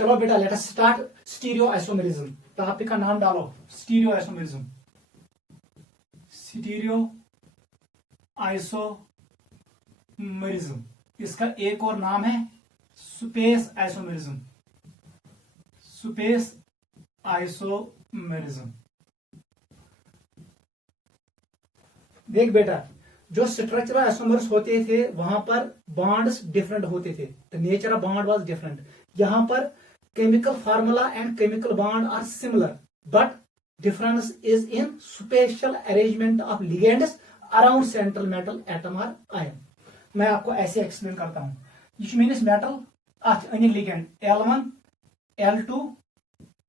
चलो बेटा late us start stereo isomerism. Topic का नाम डालो स्टीरियो आइसोमेरिज्म। स्टीरियो आइसोमेरिज्म, इसका एक और नाम है स्पेस आइसोमेरिज्म। Space isomerism. देख बेटा, जो स्ट्रक्चरल आइसोमर्स होते थे वहां पर बॉन्ड्स डिफरेंट होते थे, the nature of bond was different. यहां पर chemical formula and chemical bond are similar, but difference is in special arrangement of ligands around central metal atom और आयन। मैं आपको ऐसे एक्सप्लेन करता हूं। यह मीनस मेटल अथ अन लिगेंड L1, L2,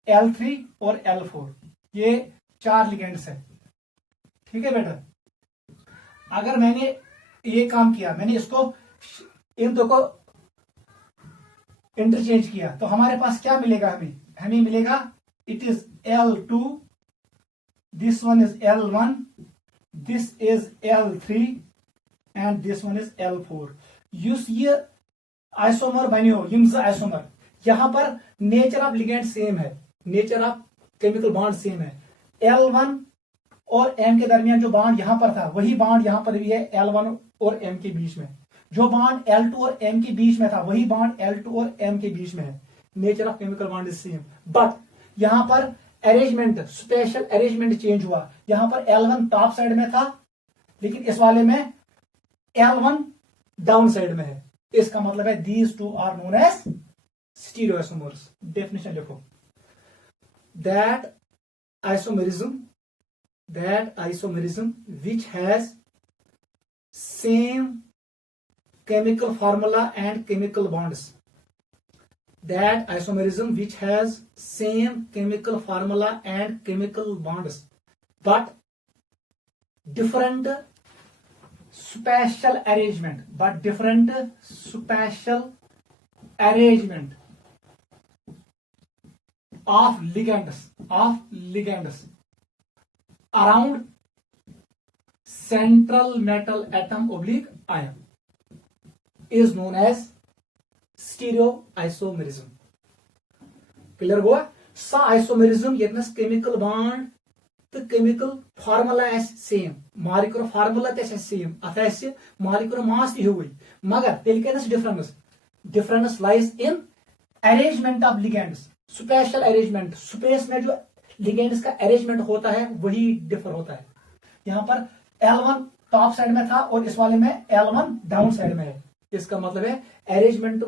L3 और L4, ये 4 लिगेंड्स है। ठीक है बेटा, अगर मैंने ये काम किया, मैंने इसको इन दो को इंटरचेंज किया, तो हमारे पास क्या मिलेगा? हमें मिलेगा it is L2, this one is L1, this is L3 and this one is L4। Use ये आइसोमर बनियो, यम ज आइसोमर, यहां पर नेचर ऑफ लिगेंड सेम है, nature of chemical bond same है। L1 और M के दरमियान जो बॉन्ड यहां पर था वही बॉन्ड यहां पर भी है L1 और M के बीच में। जो बॉन्ड L2 और M के बीच में था वही बॉन्ड L2 और M के बीच में है। Nature of chemical bond is same, but यहां पर अरेंजमेंट, स्पेशल अरेंजमेंट चेंज हुआ। यहां पर L1 टॉप साइड में था, लेकिन इस वाले में L1 डाउन साइड में है। इसका मतलब है these two are known as stereoisomers. Definition लिखो, that isomerism which has same chemical formula and chemical bonds, that isomerism which has same chemical formula and chemical bonds but different special arrangement of ligands around central metal atom oblique ion is known as stereoisomerism. Clear हुआ? सा isomerism यतनस chemical bond तो chemical formula same, molecular formula same, अत molecular mass हुई, मगर तेल difference lies in arrangement of ligands. Special arrangement, space में जो ligands का अरेंजमेंट होता है वही डिफर होता है। यहां पर L1 टॉप साइड में था और इस वाले में L1 डाउन साइड में है। इसका मतलब है arrangement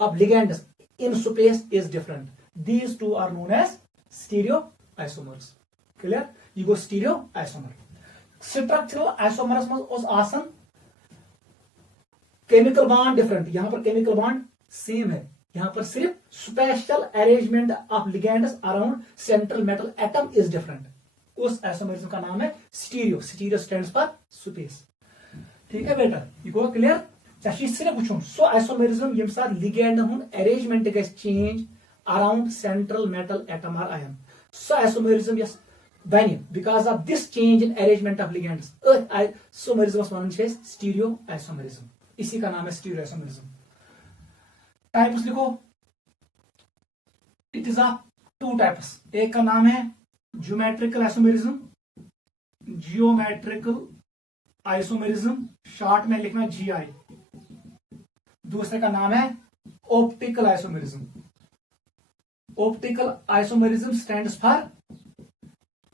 of ligands in space is different. These two are known as stereoisomers. Clear? यह गो स्टीरियो आइसोमर। स्ट्रक्चरल आइसोमर्स में आसन केमिकल बॉन्ड डिफरेंट, यहां पर केमिकल बॉन्ड सेम है। यहां पर सिर्फ special arrangement of ligands around central metal atom is different. उस आइसोमेरिज्म का नाम है stereo. Stereo stands for space. ठीक है बेटा, यह गो क्लियर? सिर्फ वो सो आइसोमेरिज्म यम साथ लिगेंड अरेंजमेंट गि change around central metal atom और आयन। सो आइसोमेरिज्म यस बन because of this change in arrangement of ligands, isomerism one stereo isomerism. इसी का नाम है स्टीरियो आइसोमेरिज्म। टाइप्स लिखो, इट इज ऑफ 2 टाइप्स। एक का नाम है ज्योमेट्रिकल आइसोमेरिज्म, शॉर्ट में लिखना GI। दूसरे का नाम है optical isomerism. Optical isomerism stands for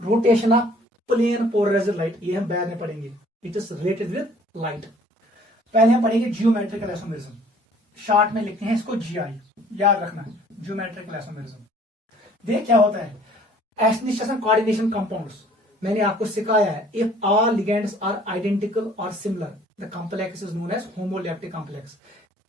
rotation of plane polarised light. ये हम बाद में पढ़ेंगे, it is related with light. पहले हम पढ़ेंगे जियोमेट्रिकल आइसोमेरिज्म, शॉर्ट में लिखते हैं इसको GI। याद रखना, ज्योमेट्रिकल आइसोमेरिज्म। देख क्या होता है, एस्टिनेशन कोऑर्डिनेशन कंपाउंड्स मैंने आपको सिखाया है। If all ligands are identical और similar, the complex is known as homoleptic complex.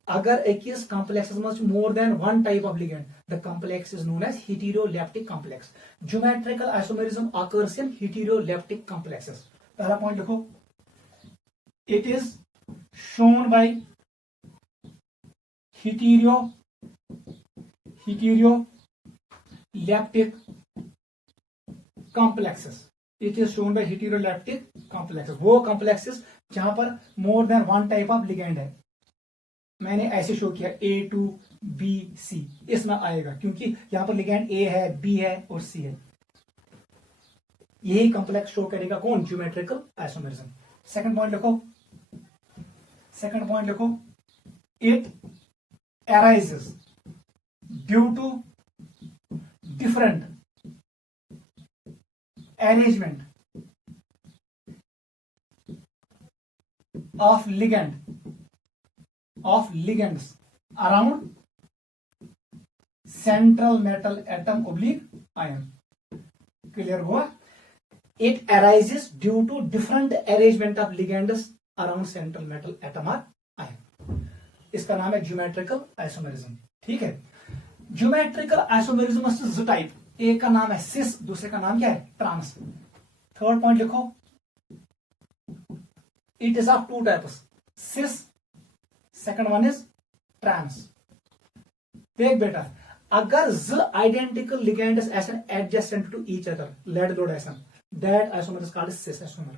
अगर अकिस कॉम्प्लेक्स मज more than one type of ligand, the complex is known as heteroleptic complex. Geometrical isomerism occurs in heteroleptic complexes. पहला point लिखो, it is shown by heterolaptic complexes. It is shown by heterolaptic complexes. वो complexes जहां पर मोर than one type of ligand है। मैंने ऐसे show किया A2B C, इसमें आएगा क्योंकि यहां पर लिगैंड A है, B है और C है। यही कॉम्प्लेक्स शो करेगा कौन? Geometrical isomerism. सेकंड पॉइंट लिखो, it arises due to different arrangement of ligands around central metal atom oblique ion. Clear हुआ? It arises due to different arrangement of ligands around central metal atom or ion. इसका नाम है geometrical isomerism. ठीक है, geometrical isomerism type, एक का नाम है सिस, दूसरे का नाम क्या है? ट्रांस। थर्ड पॉइंट लिखो, it is of two types, cis, second one is trans. देख बेटा, अगर z identical ligands as an adjacent to each other, lead load isomer, that isomer is called cis isomer.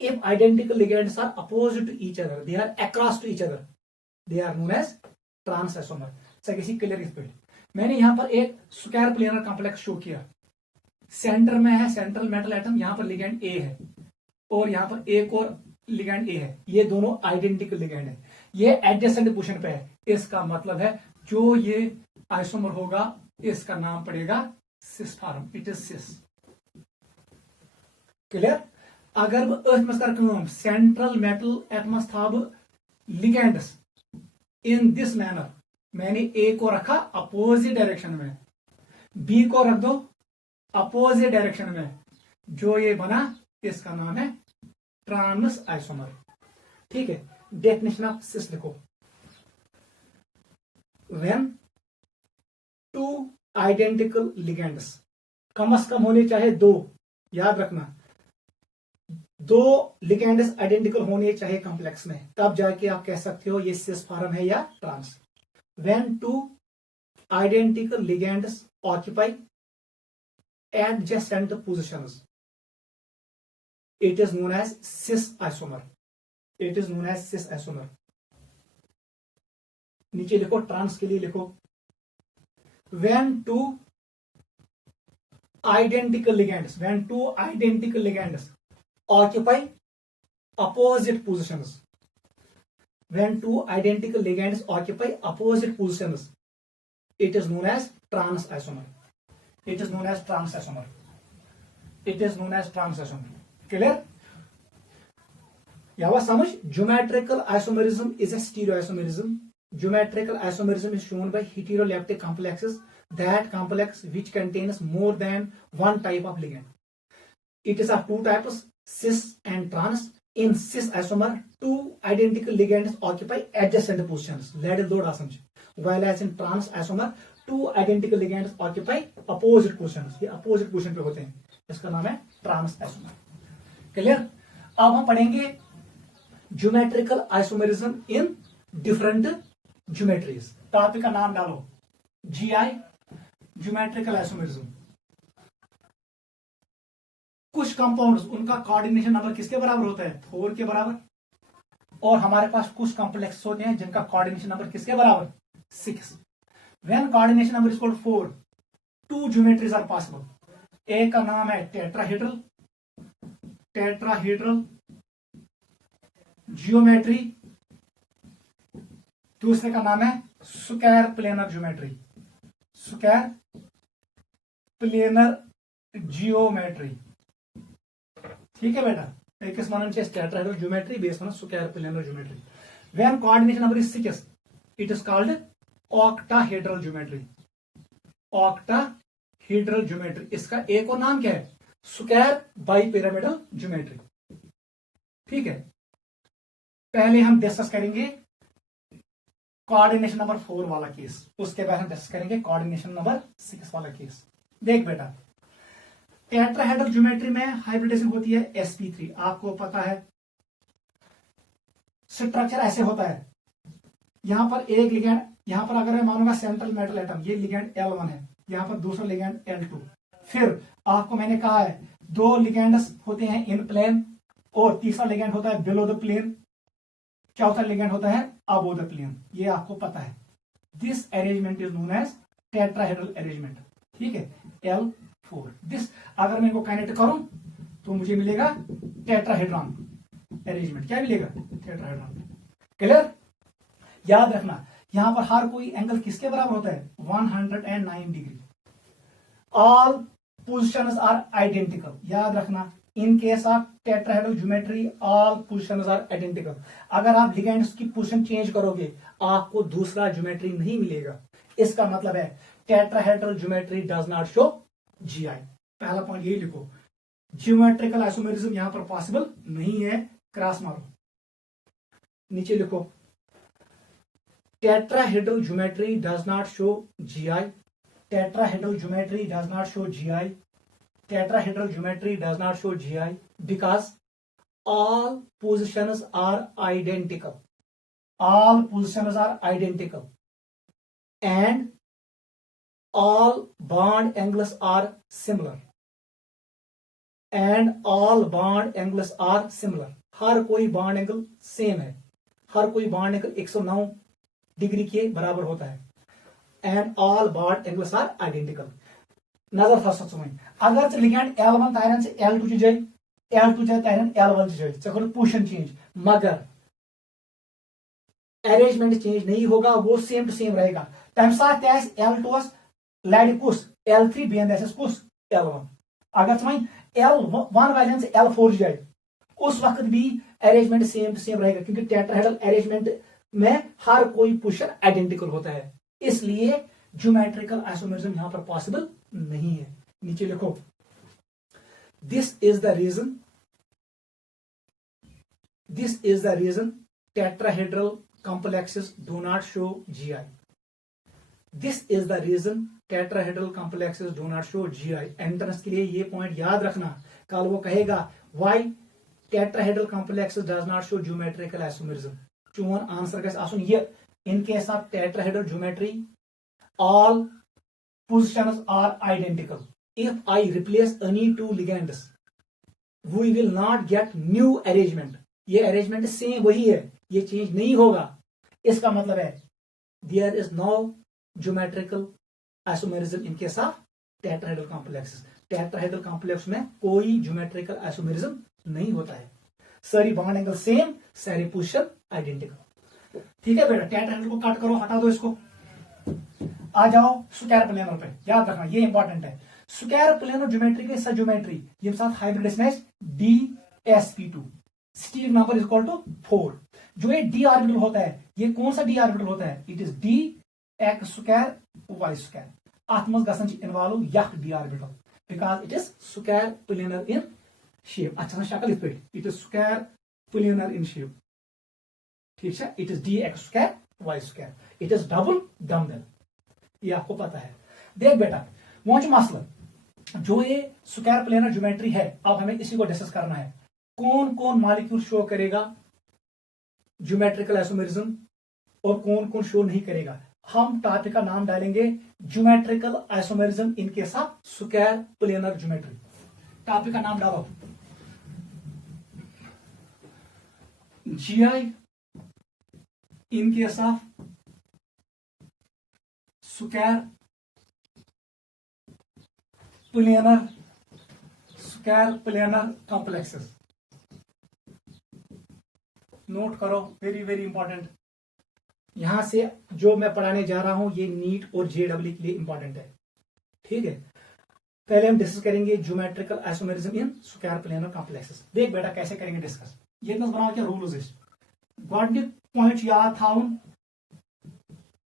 If identical ligands are opposite to each other, they are across to each other, they are known as trans isomer. किसी clear इस पे मैंने यहां पर एक square planar complex show किया, centre में है सेंट्रल मेटल एटम, यहां पर लिगैंड A है और यहां पर एक और लिगैंड A है, ये दोनों आइडेंटिकल लिगैंड है, ये एडजेसेंट पोजीशन पे है। इसका मतलब है जो ये आइसोमर होगा इसका नाम पड़ेगा cis form, it is cis. Clear? अगर अथ कर सेंट्रल मेटल एटमस था लिगैंड्स इन दिस मैनर, मैंने A को रखा अपोजिट डायरेक्शन में, B को रख दो अपोजिट डायरेक्शन में, जो ये बना इसका नाम है ट्रांस आइसोमर। ठीक है, डेफिनेशन ऑफ सिस लिखो, व्हेन टू आइडेंटिकल लिगेंड्स, कम से कम होने चाहे दो, याद रखना दो लिगेंड्स आइडेंटिकल होने चाहे कॉम्प्लेक्स में, तब जाके आप कह सकते हो ये सिस फॉर्म है या trans. When two identical ligands occupy adjacent positions, it is known as cis isomer, it is known as cis isomer। नीचे लिखो, ट्रांस के लिए लिखो, when two identical ligands occupy opposite positions, when two identical ligands occupy opposite positions, it is known as trans isomer, it is known as trans isomer, it is known as trans isomer। Clear? यावा समझ? Geometrical isomerism is a stereoisomerism. Geometrical isomerism is shown by heterolaptic complexes, that complex which contains more than one type of ligand. It is of two types, cis and trans. In cis isomer, two identical ligands occupy adjacent positions, let it load समझ, while as in trans isomer, two identical ligands occupy opposite positions, ये opposite position पे होते हैं, इसका नाम है trans isomer. Clear? अब हम पढ़ेंगे geometrical isomerism in different geometries. Topic का नाम डालो GI, ज्योमेट्रिकल आइसोमेरिज्म। कुछ कंपाउंड्स उनका कोऑर्डिनेशन नंबर किसके बराबर होता है? 4 के बराबर, और हमारे पास कुछ कॉम्प्लेक्स होते हैं जिनका कोऑर्डिनेशन नंबर किसके बराबर? 6। When coordination number is equal to 4, two geometries are possible. एक का नाम है टेट्राहेड्रल जियोमेट्री, दूसरे का नाम है square planar geometry, square planar geometry. ठीक है बेटा, एक మనం చేస్తే टेट्राहेड्रल ज्योमेट्री, बेस మనం square planar geometry. When coordination number is 6, it is called octahedral geometry, octahedral geometry. इसका एक और नाम क्या है? Square bipyramidal geometry. ठीक है, पहले हम डिस्कस करेंगे कोऑर्डिनेशन नंबर 4 वाला केस, उसके बाद हम डिस्कस करेंगे कोऑर्डिनेशन नंबर 6 वाला केस। देख बेटा, टेट्राहेड्रल ज्योमेट्री में हाइब्रिडेशन होती है sp3, आपको पता है। स्ट्रक्चर ऐसे होता है, यहां पर एक लिगैंड, यहां पर अगर मैं मानूंगा सेंट्रल मेटल एटम, ये लिगैंड L1 है, यहां पर दूसरा लिगैंड L2। फिर आपको मैंने कहा है दो लिगैंड्स होते हैं इन प्लेन और तीसरा लिगैंड होता है बिलो द प्लेन, चौथा लिगैंड होता है अबोव द प्लेन, ये आपको पता है। This arrangement is known as tetrahedral arrangement, ठीक है, L4। दिस अगर मैं इनको कनेक्ट करूं तो मुझे मिलेगा टेट्राहेड्रॉन अरेंजमेंट। क्या मिलेगा? टेट्राहेड्रॉन। क्लियर? याद रखना यहां पर हर कोई एंगल किसके बराबर होता है? 109 डिग्री। All positions are identical. याद रखना in case of tetrahedral geometry all positions are identical. अगर आप लिगेंड्स की पोजीशन चेंज करोगे आपको दूसरा ज्योमेट्री नहीं मिलेगा। इसका मतलब है tetrahedral geometry does not show GI. पहला पॉइंट यही लिखो, ज्योमेट्रिकल आइसोमेरिज्म यहां पर पॉसिबल नहीं है। क्रॉस मारो, नीचे लिखो tetrahedral geometry does not show GI. Tetrahedral geometry does not show GI. Tetrahedral geometry does not show GI because all positions are identical. All positions are identical and all bond angles are similar. And all bond angles are similar. हर कोई bond angle same है, हर कोई bond angle 109 degree के बराबर होता है। And all bond angles are identical. नजर था सोचमें अगर लिगेंड L1 तारन से L2 जाए, L2 जाए तारन L1 जाए, कर पोजीशन चेंज, मगर अरेंजमेंट चेंज नहीं होगा, वो सेम टू सेम रहेगा। तम साथ L2 लड़ कुस L3 बेन कुस L1। अगर वह L1 वाले से L4 जाए उस वक्त भी अरेंजमेंट सेम टू सेम रहेगा, क्योंकि टेट्राहेड्रल अरेंजमेंट में हर कोई पोजीशन आइडेंटिकल होता है, इसलिए ज्योमेट्रिकल आइसोमेरिज्म यहां पर पॉसिबल नहीं है। नीचे लिखो this is the reason tetrahedral complexes do not show GI. This is the reason tetrahedral complexes do not show GI. Entrance के लिए ये पॉइंट याद रखना, कल वो कहेगा why tetrahedral complexes does not show geometrical isomerism. चोन आंसर गस आसुन ये, in case of tetrahedral geometry all positions are identical. If I replace any two ligands, we will not get new arrangement. ये arrangement सेम वही है, ये change नहीं होगा। इसका मतलब है there is no geometrical isomerism in case of tetrahedral complexes. tetrahedral complex में कोई geometrical isomerism नहीं होता है। सारी बॉन्ड एंगल सेम, सारी पोजीशन आइडेंटिकल। ठीक है बेटा, टेट्राहेड्रल को कट करो, हटा दो इसको, आ जाओ स्क्वायर प्लेनर पे। याद रखना ये इंपॉर्टेंट है। स्क्वायर प्लेनर ज्योमेट्री के सब ज्योमेट्री ये साथ hybrid DSP2 steric number is equal to 4। जो ये डी ऑर्बिटल होता है, ये कौन सा डी ऑर्बिटल होता है? It is DX square Y square. अत मज गसन इन्वॉल्व यख D orbital because it is square planar in shape. अच्छा शक्ल इत पे, it is square planar in shape. ठीक है, it is DX square Y square, it is double dumbbell, ये आपको पता है। देख बेटा वो मसला जो ये स्क्वायर प्लेनर ज्योमेट्री है, अब हमें इसी को डिस्कस करना है। कौन कौन मॉलिक्यूल शो करेगा ज्योमेट्रिकल आइसोमेरिज्म और कौन कौन शो नहीं करेगा। हम टॉपिक का नाम डालेंगे geometrical isomerism in case of square planar geometry. Topic का नाम डालो GI in case of square planar complexes. Note करो, वेरी वेरी इंपॉर्टेंट। यहां से जो मैं पढ़ाने जा रहा हूं ये नीट और JEE के लिए इंपॉर्टेंट है। ठीक है, पहले हम डिस्कस करेंगे ज्योमेट्रिकल आइसोमेरिज्म इन स्क्वायर प्लेनर कॉम्प्लेक्सेस। देख बेटा कैसे करेंगे डिस्कस। ये बनाओ क्या रूल्स गोडनिक पॉइंट याद थाउन,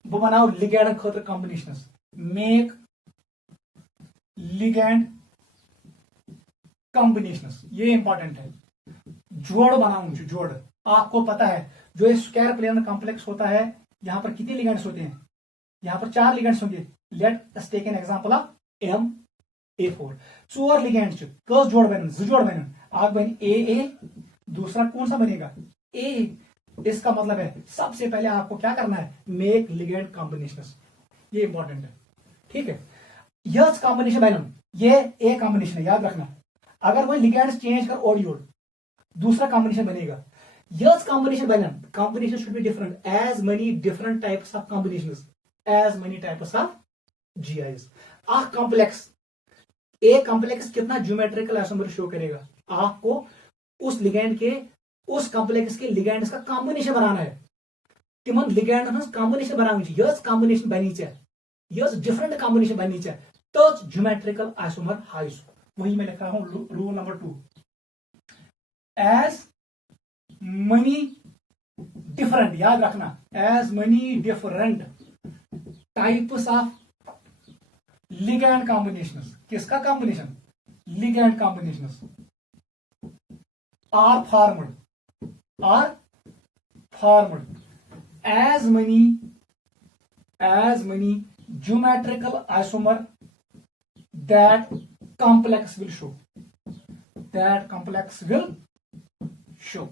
वो बनाओ लिगैंड खतर कॉम्बिनेशन। मेक लिगैंड कॉम्बिनेशन, ये इंपॉर्टेंट है। जोड़ बनाऊं, जोड़। आपको पता है जो ये स्क्वायर प्लेनर कॉम्प्लेक्स होता है, यहां पर कितने लिगेंड्स होते हैं? यहां पर 4 लिगेंड्स होंगे। Let us take an example of MA4। 4 ligands कस जोड़ बन, जोड़ बन, आग बन AA, दूसरा कौन सा बनेगा? A। इसका मतलब है सबसे पहले आपको क्या करना है? मेक लिगेंड कॉम्बिनेशन, ये इंपॉर्टेंट है। ठीक है, यह कॉम्बिनेशन बनन, ये ए कॉम्बिनेशन है, याद रखना। अगर कोई लिगेंड्स चेंज कर और दूसरा कॉम्बिनेशन बनेगा। Yes, combination banian. Combination should be different. As many different types of combinations. As many types of GIs. A complex. A complex कितना ज्योमेट्रिकल आइसोमर शो करेगा? आपको उस लिगैंड के उस कॉम्प्लेक्स के लिगैंड्स का कॉम्बिनेशन बनाना है. तिमन लिगैंड हंस कॉम्बिनेशन बनानी चाहिए. यस कॉम्बिनेशन बनी चाहिए. यस डिफरेंट कॉम्बिनेशन बनी चाहिए. तो ज्योमेट्रिकल आइसोमर हाइस. वही मैं लिख रहा हूं rule number 2. As many different, याद रखना, as many different types of ligand combinations. किसका combination? Ligand combinations are formed as many geometrical isomer that complex will show.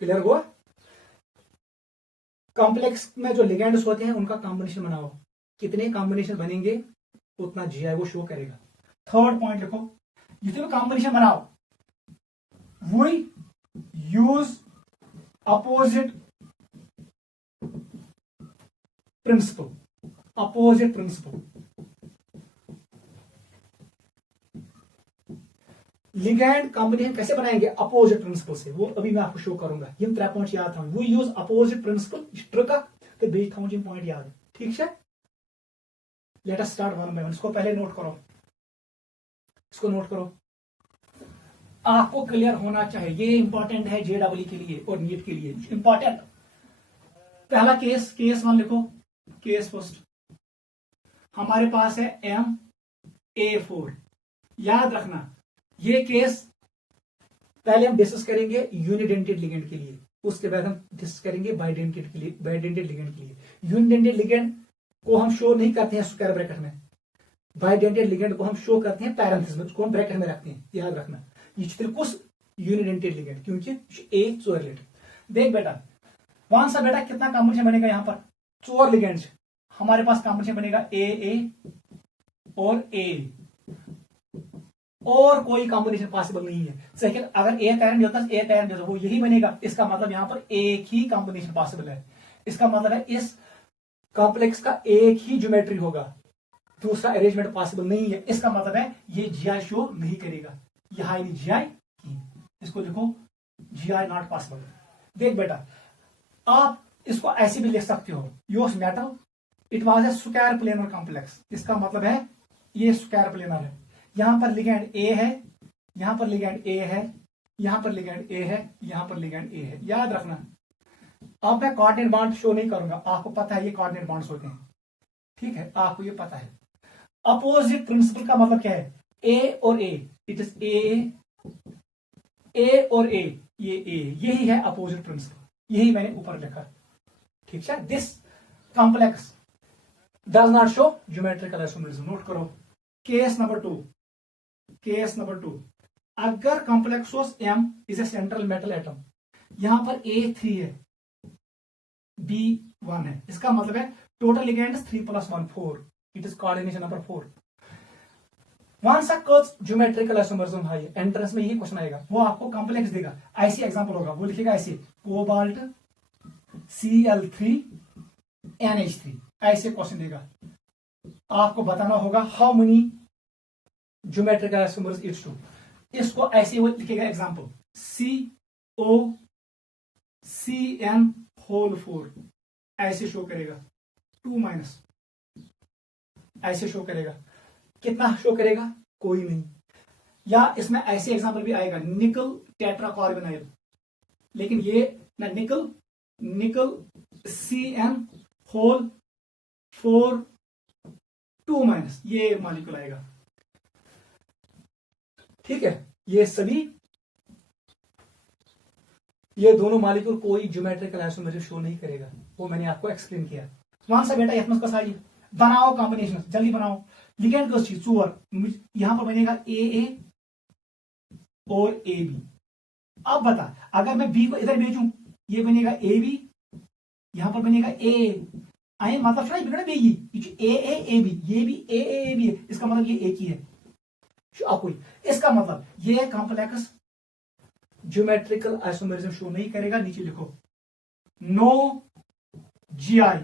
Clear हुआ? कॉम्प्लेक्स में जो लिगेंड्स होते हैं उनका कॉम्बिनेशन बनाओ. कितने कॉम्बिनेशन बनेंगे उतना जीआई वो शो करेगा. थर्ड पॉइंट लिखो. जितने कॉम्बिनेशन बनाओ we use opposite principle. Ligand combination कैसे बनाएंगे? अपोजिट प्रिंसिपल से. वो अभी मैं आपको शो करूंगा. यम 3 पॉइंट याद था. We use opposite principle. Trick तो बेच था मुझे पॉइंट याद. ठीक है, let us start one by one. इसको पहले नोट करो. आपको क्लियर होना चाहिए. ये इंपॉर्टेंट है जेडब्ल्यू के लिए और नीट के लिए. इंपॉर्टेंट. पहला केस 1 लिखो. केस फर्स्ट हमारे पास है MA4. याद रखना ये केस पहले हम डिस्कस करेंगे यूनिडेंटेड लिगेंड के लिए. उसके बाद हम डिस्कस करेंगे बाइडेंटेड लिगेंड के लिए. यूनिडेंटेड लिगेंड को हम शो नहीं करते हैं स्क्वायर ब्रैकेट में. बाइडेंटेड लिगेंड को हम शो करते हैं पैरेंथेसिस में. उसको हम ब्रैकेट में रखते हैं. याद रखना ये कुछ यूनिडेंटेड लिगेंड क्योंकि ए 4 रिलेटेड. देख बेटा कौन सा बेटा कितना कॉम्बिनेशन बनेगा? यहां पर 4 लिगेंड्स. हमारे पास कॉम्बिनेशन बनेगा ए और ए. और कोई कॉम्बिनेशन पॉसिबल नहीं है. सेकंड, अगर ए पैरेंट होता वो यही बनेगा. इसका मतलब यहां पर एक ही कॉम्बिनेशन पॉसिबल है. इसका मतलब है इस कॉम्प्लेक्स का एक ही ज्योमेट्री होगा. दूसरा अरेंजमेंट पॉसिबल नहीं है. इसका मतलब है ये जीआई शो नहीं करेगा. यहां जीआई की. इसको देखो जीआई नॉट पॉसिबल. देख बेटा आप इसको ऐसे भी लिख सकते हो. योस metal it was a square planar complex. इसका मतलब है ये स्क्वायर प्लेनर है. यहां पर लिगैंड ए है, यहां पर लिगैंड ए है, यहां पर लिगैंड ए है, यहां पर लिगैंड ए है. याद रखना. अब मैं कोऑर्डिनेट बॉन्ड शो नहीं करूंगा. आपको पता है ये कोऑर्डिनेट बॉन्ड्स होते हैं. ठीक है, आपको ये पता है. अपोजिट प्रिंसिपल का मतलब क्या है? ए और ए. इट इज ए और ए. ये ए यही है अपोजिट प्रिंसिपल. यही मैंने ऊपर लिखा. ठीक है. This complex does not show geometrical isomerism. Note करो. Case number 2. अगर complex M is a central metal atom. यहां पर A3 है, B1 है. इसका मतलब है total ligand 3 + 1 4. It is coordination number 4. Once occurs geometrical isomerism है. एंट्रेंस में ये क्वेश्चन आएगा. वो आपको कॉम्प्लेक्स देगा. ऐसी एग्जांपल होगा. वो लिखेगा ऐसे कोबाल्ट Cl3 NH3. ऐसे क्वेश्चन देगा. आपको बताना होगा how many geometrical isomers it's two. इसको ऐसे वो लिखेगा एग्जांपल COCN4 ऐसे शो करेगा. 2- ऐसे शो करेगा. कितना शो करेगा? कोई नहीं. या इसमें ऐसे एग्जांपल भी आएगा निकल टेट्राकार्बोनाइल. लेकिन ये ना निकल CN4 2- ये मॉलिक्यूल आएगा. ठीक है. ये सभी ये दोनों मॉलिक्यूल कोई ज्योमेट्रिकल आइसोमरिज्म शो नहीं करेगा. वो मैंने आपको एक्सप्लेन किया. वहां से बेटा यहां कस आई बनाओ कॉम्बिनेशन. जल्दी बनाओ. लिगेंड कस चीज 4. यहां पर बनेगा AA और AB. अब बता अगर मैं B को इधर भेजूं ये बनेगा AB, यहां पर बनेगा AA. आई मतलब सुना बिगड़ा बेगी AAAB. ये भी AAAB है. इसका मतलब ये एक ही है. आपको इसका मतलब ये कॉम्प्लेक्स ज्योमेट्रिकल आइसोमेरिज्म शो नहीं करेगा। नीचे लिखो नो GI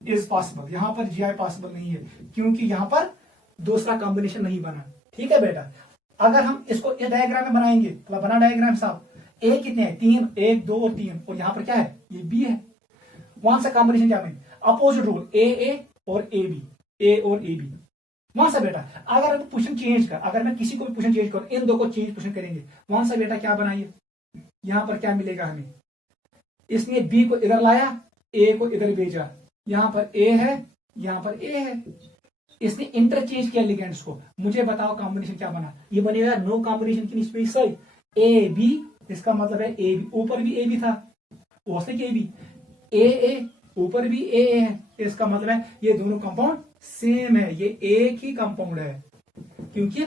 इज पॉसिबल। यहां पर GI पॉसिबल नहीं है क्योंकि यहां पर दूसरा कॉम्बिनेशन नहीं बना। ठीक है बेटा, अगर हम इसको इस डायग्राम में बनाएंगे तो बना डायग्राम साहब, ए कितने हैं 3, 1 2 और 3, और यहां पर क्या है ये बी है। वहां से कॉम्बिनेशन क्या बने, अपोजिट रूल ए और ए बी, ए और ए बी। वहां से बेटा अगर मैं पोजीशन चेंज कर, अगर मैं किसी को भी पोजीशन चेंज करूं, इन दो को चेंज पोजीशन करेंगे, वहां से बेटा क्या बनाइए, यहां पर क्या मिलेगा हमें, इसने बी को इधर लाया, ए को इधर भेजा, यहां पर ए है, यहां पर ए है, इसने इंटरचेंज किया लिगेंड्स को। मुझे बताओ कॉम्बिनेशन क्या बना, ये बनेगा नो कॉम्बिनेशन की स्पेस साइड ए बी, इसका मतलब है ए बी, ऊपर भी ए बी था औसत ए बी, ए ऊपर भी ए है, इसका मतलब है ये दोनों कंपाउंड सेम है, ये एक ही कंपाउंड है, क्योंकि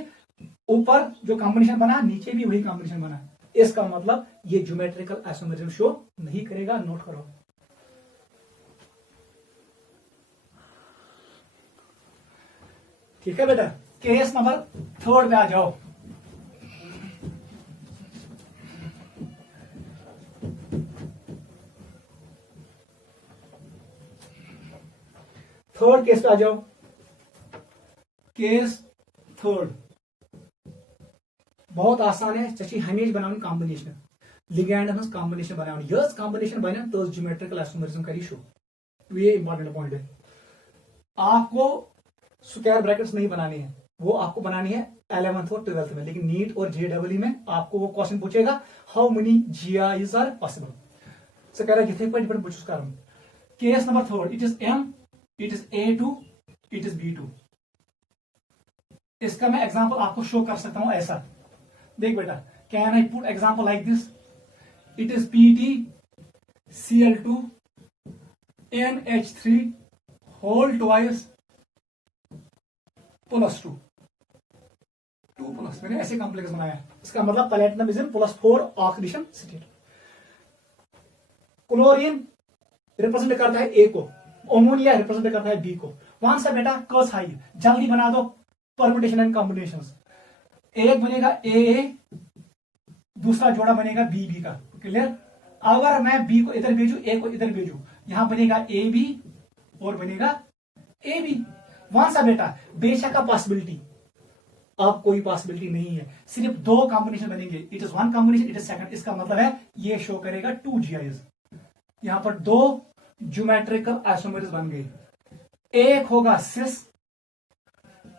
ऊपर जो कॉम्बिनेशन बना नीचे भी वही कॉम्बिनेशन बना। इसका मतलब ये ज्योमेट्रिकल आइसोमेरिज्म शो नहीं करेगा। नोट करो। ठीक है बेटा, केस नंबर 3 पे आ जाओ। थर्ड केस पे आ जाओ। केस 3 बहुत आसान है, चची हमेश बनाओ कॉम्बिनेशन, लिगैंड हमें कॉम्बिनेशन बनाओ, यस कॉम्बिनेशन बने तो ज्योमेट्रिकल आइसोमेरिज्म करी शो। ये इंपॉर्टेंट पॉइंट है। आपको स्क्वायर ब्रैकेट्स नहीं बनानी है, वो आपको बनानी है 11th और 12th में, लेकिन नीट और JEE में आपको वो क्वेश्चन पूछेगा how many GIs are possible. सो कह रहा है पॉइंट पर पूछ कर। Case number 3, it is M, it is A2, it is B2। इसका मैं एग्जांपल आपको शो कर सकता हूं ऐसा, देख बेटा, can I put example like this, it is PtCl2 NH3 whole twice +2 2+, मैंने ऐसे कॉम्प्लेक्स बनाया। इसका मतलब platinum is in +4 oxidation state. Chlorine represent करता है A को, अमोनिया रिप्रेजेंट करता है B को। वहां से बेटा कर्स हाई, जल्दी बना दो परमुटेशन एंड कॉम्बिनेशंस। एक बनेगा AA, दूसरा जोड़ा बनेगा BB का। क्लियर? अगर मैं B को इधर भेजू, A को इधर भेजू, यहां बनेगा AB और बनेगा AB। वहां से बेटा बेशक का पॉसिबिलिटी, अब कोई पॉसिबिलिटी नहीं है, सिर्फ 2 कॉम्बिनेशन बनेंगे, it is 1 combination, it is 2। इसका मतलब है ये शो करेगा 2 GIs। यहां पर 2 ज्योमेट्रिकल आइसोमेरिज्म बन गए, एक होगा सिस,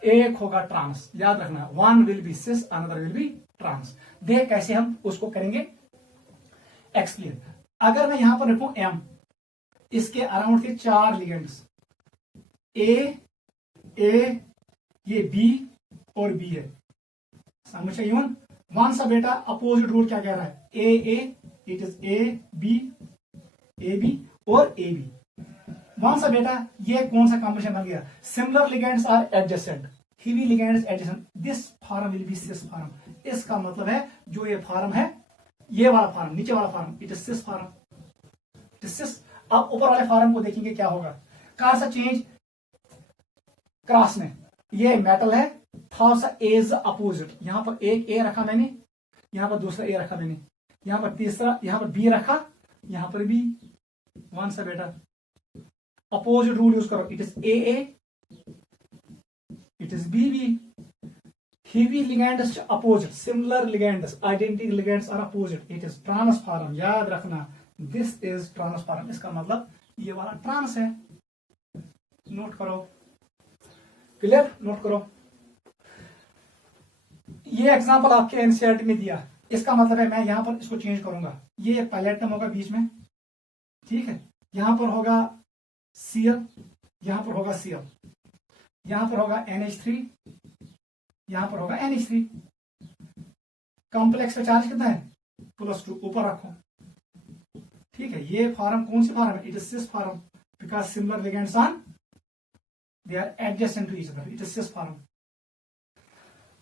एक होगा ट्रांस। याद रखना, one will be cis, another will be trans. देख कैसे हम उसको करेंगे एक्सप्लेन। अगर मैं यहां पर रखूं M, इसके अराउंड के 4 लिगेंड्स, ए ये B और B है, समझ चाहिए। वन सा बेटा अपोजिट रूल क्या कह रहा है, A इट इज AB और AB। वन सा बेटा ये कौन सा कॉम्बिनेशन बन गया, similar ligands are adjacent, heavy ligands adjacent, this form will be cis form. इसका मतलब है जो ये फॉर्म है, ये वाला फॉर्म, नीचे वाला form, it is cis form, it is सिस। अब ऊपर वाले फॉर्म को देखेंगे क्या होगा, कार सा चेंज क्रॉस में, ये मेटल है, थोड़ा सा एज अपोजिट, यहां पर एक ए रखा मैंने, यहां पर दूसरा ए रखा मैंने, यहां पर तीसरा, यहां पर बी रखा, यहां पर भी वन सा बेटा अपोजिट रूल यूज करो, it is A it is B. heavy ligands opposite, similar ligands, identity ligands are opposite, it is trans form. याद रखना दिस इज ट्रांसफॉर्म, इसका मतलब ये वाला ट्रांस है। नोट करो, क्लियर? नोट करो। ये एग्जांपल आपके एनसीईआरटी में दिया, इसका मतलब है मैं यहां पर इसको चेंज करूंगा, ये पैलेटम होगा बीच में, ठीक है, यहां पर होगा Cl, यहां पर होगा Cl, यहां पर होगा NH3, यहां पर होगा NH3। कॉम्प्लेक्स का चार्ज कितना है +2, ऊपर रखो, ठीक है। ये फॉर्म कौन सी फॉर्म है, it is cis form, because similar ligands are they are adjacent to each other, it is cis form.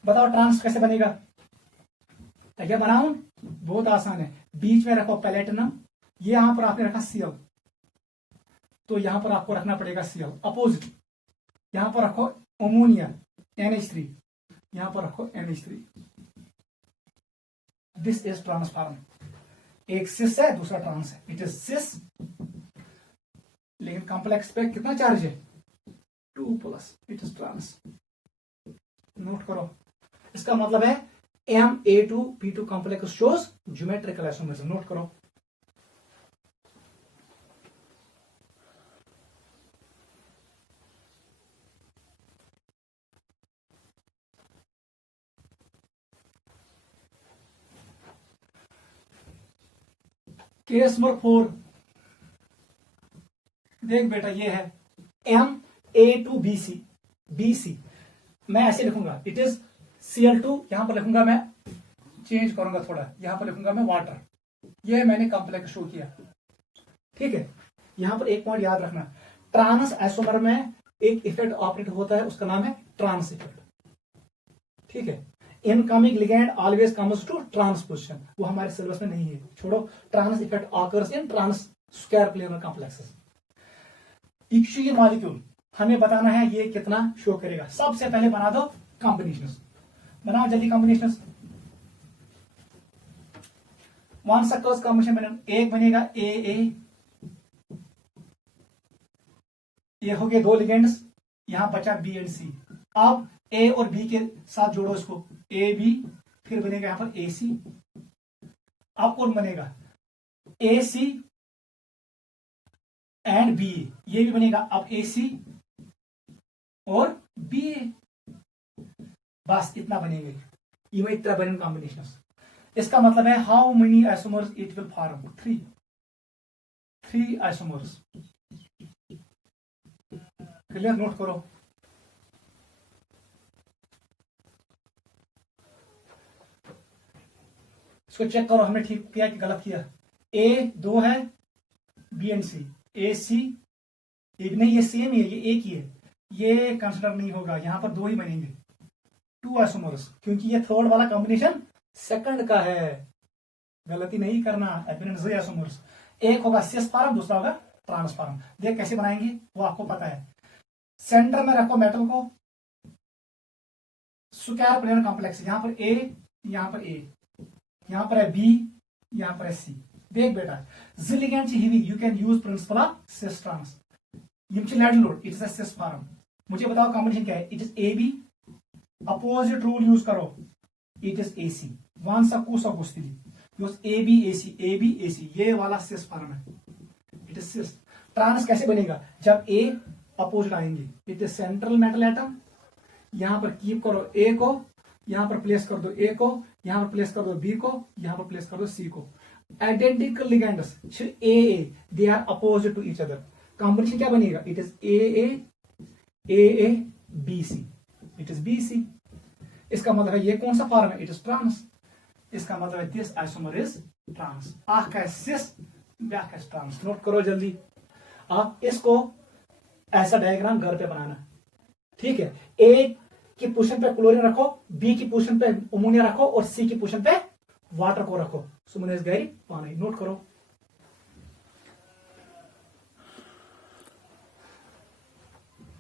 बताओ ट्रांस कैसे बनेगा, क्या बनाऊं, बहुत आसान है। बीच में रखो प्लेटिनम, ये यहां पर आपने रखा Cl, तो यहां पर आपको रखना पड़ेगा Cl अपोजिट, यहां पर रखो अमोनिया NH3, यहां पर रखो NH3, दिस इज ट्रांसफार्म। एक सिस है, दूसरा ट्रांस है, इट इज सिस, लेकिन कॉम्प्लेक्स पे कितना चार्ज है 2+, इट इज ट्रांस। नोट करो, इसका मतलब है Ma2P2 complex shows geometrical isomerism. Note करो। केस नंबर 4 देख बेटा, ये है Ma2BC, BC मैं ऐसे लिखूंगा, इट इज Cl2, यहां पर लिखूंगा मैं, चेंज करूंगा थोड़ा, यहां पर लिखूंगा मैं वाटर। ये मैंने कॉम्प्लेक्स शो किया, ठीक है। यहां पर एक पॉइंट याद रखना, ट्रांस आइसोमर में एक इफेक्ट ऑपरेट होता है, उसका नाम है ट्रांस इफेक्ट, ठीक है। Incoming ligand always comes to trans position, वो हमारे सिलेबस में नहीं है, छोड़ो। Trans effect occurs in trans square planar complexes. Equilibrium molecule हमें बताना है ये कितना शो करेगा। सबसे पहले बना दो कॉम्बिनेशंस, बनाओ जल्दी कॉम्बिनेशंस। वन सक्टर्स कॉम्बिनेशन बने, एक बनेगा ए, ये हो गए दो लिगेंड्स, यहां बचा बी एंड सी। अब ए और बी के साथ जोड़ो इसको, ए बी, फिर बनेगा यहां पर ए सी। अब कौन बनेगा ए सी एंड बी, ये भी बनेगा अब ए सी और बी ए, बस इतना बनेंगे। ये एक तरह बने कॉम्बिनेशन। इसका मतलब है how many isomers it will form, 3 isomers. Clear, note करो। इसको चेक करो हमने ठीक किया कि गलत किया। ए 2 है, बी एंड सी, ए सी एक नहीं, ये सेम ही है, ये एक ही है, ये कंसिडर नहीं होगा, यहां पर 2 ही बनेंगे 2 आइसोमर्स, क्योंकि ये थर्ड वाला कॉम्बिनेशन सेकंड का है, गलती नहीं करना। आइसोमर्स एक होगा सिस फॉर्म, दूसरा होगा ट्रांस फॉर्म। देख कैसे बनाएंगे वो आपको पता है। सेंटर में रखो मेटल को, स्क्वायर प्लेनर कॉम्प्लेक्स, यहां पर ए, यहां पर ए, यहां पर है बी, यहां पर है सी। देख बेटा, जिलिगेंड heavy you can use principle of cis trans, laid load, it is a cis form. मुझे बताओ कॉम्बिनेशन क्या है, it is A B, opposite rule use करो, it is A C. One सकू A B A C, A B A C, ये वाला सिस form है, it is sis. Trans कैसे बनेगा, जब ए अपोजिट आएंगे, it is central metal atom, यहां पर कीप करो ए को, यहां पर प्लेस कर दो ए को, यहां पर प्लेस कर दो बी को, यहां पर प्लेस कर दो सी को। Identical ligands A, they are opposite to each other. Combination क्या बनेगा, it is A B C, it is B C. इसका मतलब है ये कौन सा फॉर्म है, इट इज ट्रांस। इसका मतलब है दिस आइसोमर इज ट्रांस। आह का सिस, ब्याह का ट्रांस। नोट करो जल्दी। आप इसको ऐसा डायग्राम घर पे बनाना, ठीक है। ए की पोजीशन पे क्लोरीन रखो, बी की पोजीशन पे अमोनिया रखो और सी की पोजीशन पे वाटर को रखो। सुमन इज गैरी पानी। नोट करो।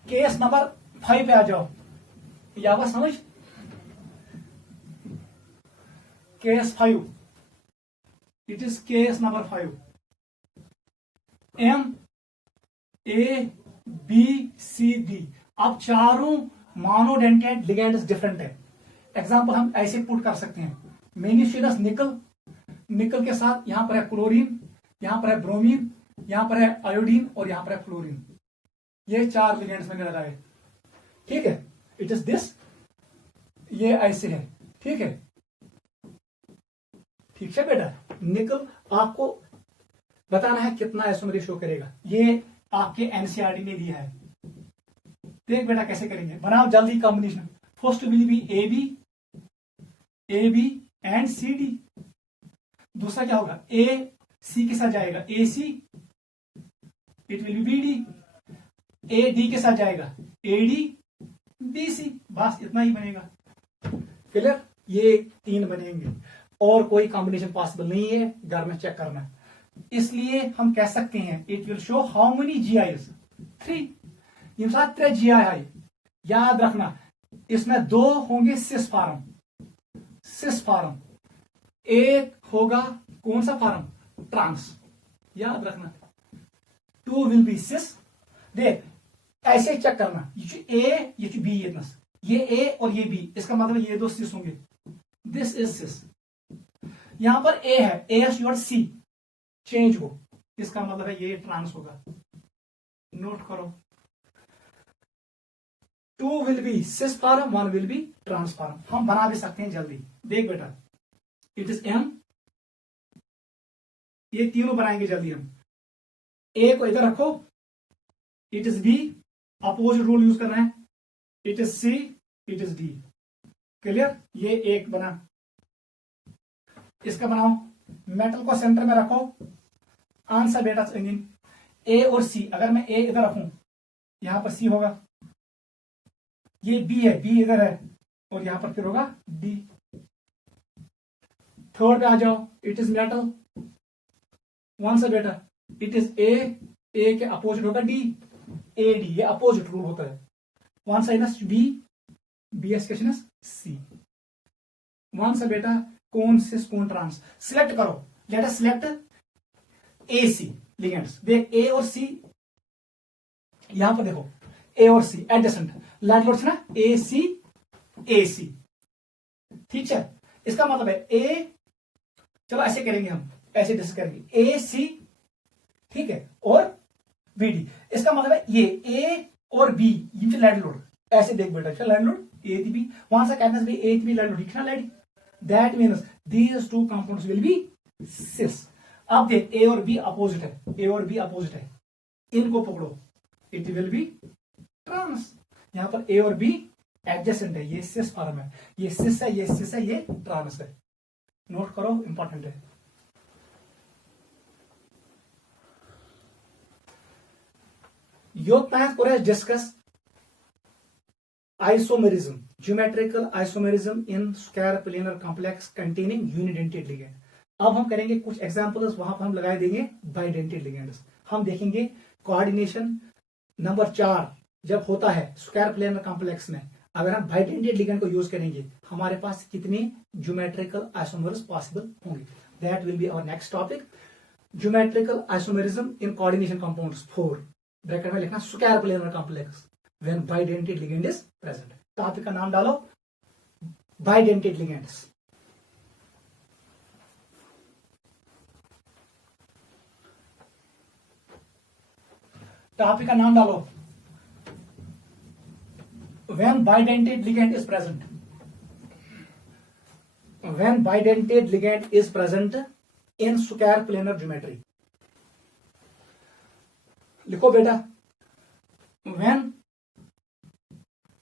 केस नंबर 5 पे आ जाओ, या बस समझ। Case 5, it is case number 5। M A B C D, अब चारों मोनोडेंटेट लिगेंड्स डिफरेंट है। एग्जांपल हम ऐसे पुट कर सकते हैं, मेनिशियस निकल, निकल के साथ यहां पर है क्लोरीन, यहां पर है ब्रोमीन, यहां पर है आयोडीन और यहां पर है फ्लोरीन। ये 4 लिगेंड्स मैंने लगाए, ठीक है। इट इज दिस, ये ऐसे है, ठीक है, ठीक है बेटा। निकल आपको बताना है कितना आइसोमर शो करेगा, ये आपके एनसीईआरटी में दिया है। देख बेटा कैसे करेंगे, बनाओ जल्दी combination. First will be A B and C D. दूसरा क्या होगा, ए सी के साथ जाएगा A C, it will be B D. A D के साथ जाएगा ए डी बी सी, बस इतना ही बनेगा। क्लियर, ये 3 बनेंगे और कोई कॉम्बिनेशन पॉसिबल नहीं है, घर में चेक करना। इसलिए हम कह सकते हैं it will show how many GIs, 3। ये 3 GI। याद रखना, इसमें 2 होंगे सिस फॉर्म, एक होगा कौन सा फॉर्म, ट्रांस, याद रखना। टू विल बी सिस। देख ऐसे चेक करना, ये बी, ये ए और ये बी, इसका मतलब ये दो सिस होंगे, दिस इज सिस। यहां पर ए है, ए एस योर सी चेंज हो, इसका मतलब है ये ट्रांस होगा। नोट करो, two will be cis form, one will be trans form. हम बना भी सकते हैं जल्दी, देख बेटा, इट इज एम, ये तीनों बनाएंगे जल्दी हम। ए को इधर रखो, it is B, opposite rule use कर रहे हैं, it is C, it is D. Clear, ये एक बना। इसका बनाओ, मेटल को सेंटर में रखो, आंसर बेटा ए और सी। अगर मैं ए इधर रखूं, यहां पर सी होगा, ये बी है, बी इधर है, और यहां पर फिर होगा डी। थर्ड पे आ जाओ, इट इज मेटल, वन सा बेटा, इट इज ए के अपोजिट होगा डी, ए डी, ये अपोजिट रूल होता है। वन सा इनस बी, बी एस क्वेश्चन सी। वन सा बेटा कौन सिस कौन ट्रांस, सिलेक्ट करो, लेट अस सिलेक्ट ए सी लिगेंड्स। देख ए और सी, यहां पर देखो ए और सी एडजेसेंट, लैंडलॉर्ड्स ना, ए सी, ठीक है। इसका मतलब है ए, चलो ऐसे करेंगे हम, ऐसे डिस्कस करेंगे, ए सी, ठीक है, और बी डी। इसका मतलब है ये ए और बी, ये लैंडलॉर्ड, ऐसे देख बेटा, लैंडलॉर्ड ए बी, वहां से कहना भी ए बी लैंडलॉर्ड, ठीक है ना land. That means these two compounds will be cis. अब देख ए और बी अपोजिट है, ए और बी अपोजिट है, इनको पकड़ो, इट विल बी ट्रांस। यहां पर ए और बी एडजेसेंट है, ये सिस फॉर्म है, ये सिस है, ये सिस है, ये ट्रांस है। नोट करो, इंपॉर्टेंट है। Your math course discuss isomerism, geometrical isomerism in square planar complex containing unidentate ligand। अब हम करेंगे कुछ एग्जांपल्स, वहां पर हम लगा देंगे बाइडेंटेड लिगेंड्स। हम देखेंगे कोऑर्डिनेशन नंबर 4 जब होता है स्क्वायर प्लेनर कॉम्प्लेक्स में, अगर हम बाइडेंटेड लिगेंड को यूज करेंगे, हमारे पास कितने ज्योमेट्रिकल आइसोमर्स पॉसिबल होंगे। That will be our next topic, geometrical isomerism in coordination compounds 4, bracket में लिखना square planar complex when bidentate ligand is present. Topic का नाम डालो बाइडेंटेड लिगेंड्स। टॉपिक का नाम डालो when bidentate ligand is present, when bidentate ligand is present in square planar geometry. लिखो बेटा, when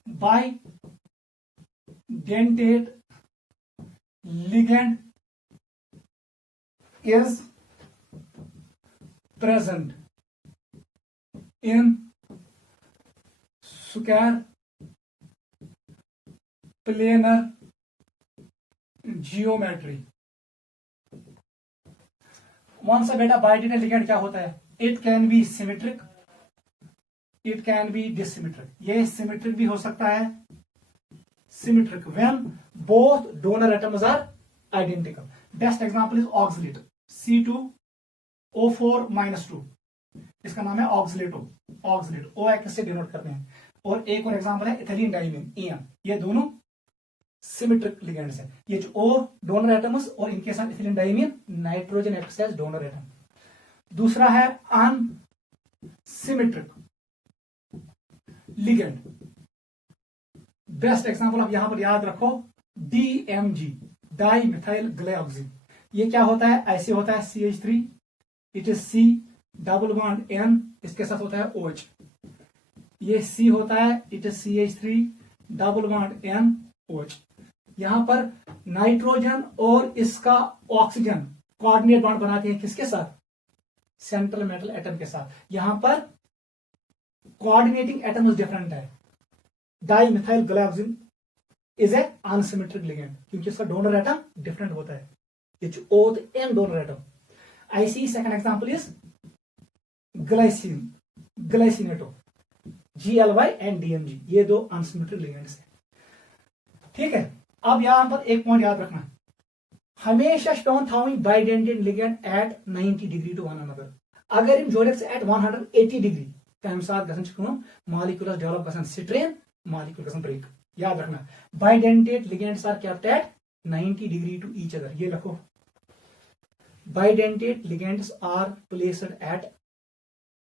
bidentate ligand is present in square planar geometry। वन सा बेटा बाइडेंटेड लिगेंड क्या होता है, it can be symmetric, it can be dissymmetric. ये symmetric भी हो सकता है, symmetric when both donor atoms are identical. Best example is oxalate, C2O4-2, इसका नाम है ऑक्सलेटो, ऑक्सलेट, ओ एक्स से डिनोट करते हैं। और एक और एग्जांपल है इथिलीन डाइमीन, EN, ये दोनों सिमेट्रिक लिगेंड्स है। ये जो ओ डोनर एटम्स और इनके साथ ethylene diamine, nitrogen acts as donor atom. दूसरा है अनसिमेट्रिक लिगेंड, बेस्ट एग्जांपल आप यहां पर याद रखो, DMG, डाई मिथाइल ग्लाइऑक्सिन। ये क्या होता है, ऐसे होता है CH3, it is C double bond N, इसके साथ होता है OH। ये C होता है, it is CH3 double bond N OH। यहां पर नाइट्रोजन और इसका ऑक्सीजन कोऑर्डिनेट बॉन्ड बनाते हैं, किसके साथ, सेंट्रल मेटल एटम के साथ। यहां पर कोऑर्डिनेटिंग एटम डिफरेंट है, dimethyl glyoxime is a unsymmetric ligand, क्योंकि इसका डोनर एटम डिफरेंट होता है, O तो N डोनर एटम। ऐसी second example is glycine, glycinato, GLY and DMG, ये दो अनसिमेट्रिक लिगेंड्स हैं। ठीक है, अब यहां पर एक पॉइंट याद रखना, हमेशा पेवन थी bidentate ligand at 90 degree to one another. अगर इन जोड़क एट 180 डिग्री तम सात मॉलिक्यूल्स डेवलप गसन स्ट्रेन, मॉलिक्यूल गसन ब्रेक। याद रखना bidentate ligands are kept at 90 degree to each other. ये लिखो bidentate ligands are placed at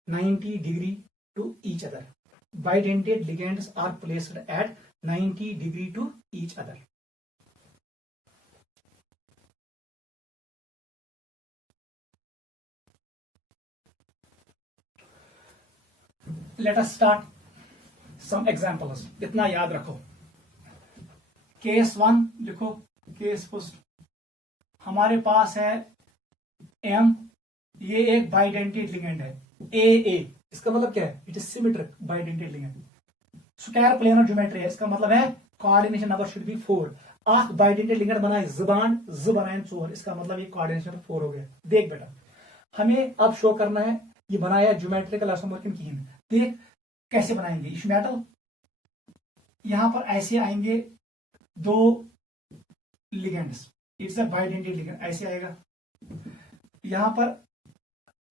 90 degree to each other. Bidentate ligands are placed at 90 degree to each other. Let us start some examples. इतना याद रखो। Case 1 लिखो, case first हमारे पास है M, ये एक बाइडेंटेड लिगेंड है AA। इसका मतलब क्या है? It is symmetric bidentate ligand. Square planar geometry है, इसका मतलब है कोऑर्डिनेशन नंबर शुड बी 4। आख बाइडेंटेड लिगेंड बनाए ज़बान ज बनाए 4, इसका मतलब ये कोऑर्डिनेशन नंबर 4 हो गया। देख बेटा हमें अब शो करना है ये बनाया ज्योमेट्रिकल आइसोमर की। देख कैसे बनाएंगे। इस मेटल यहां पर ऐसे आएंगे दो ligands, it's a bidentate ligand, ऐसे आएगा। यहां पर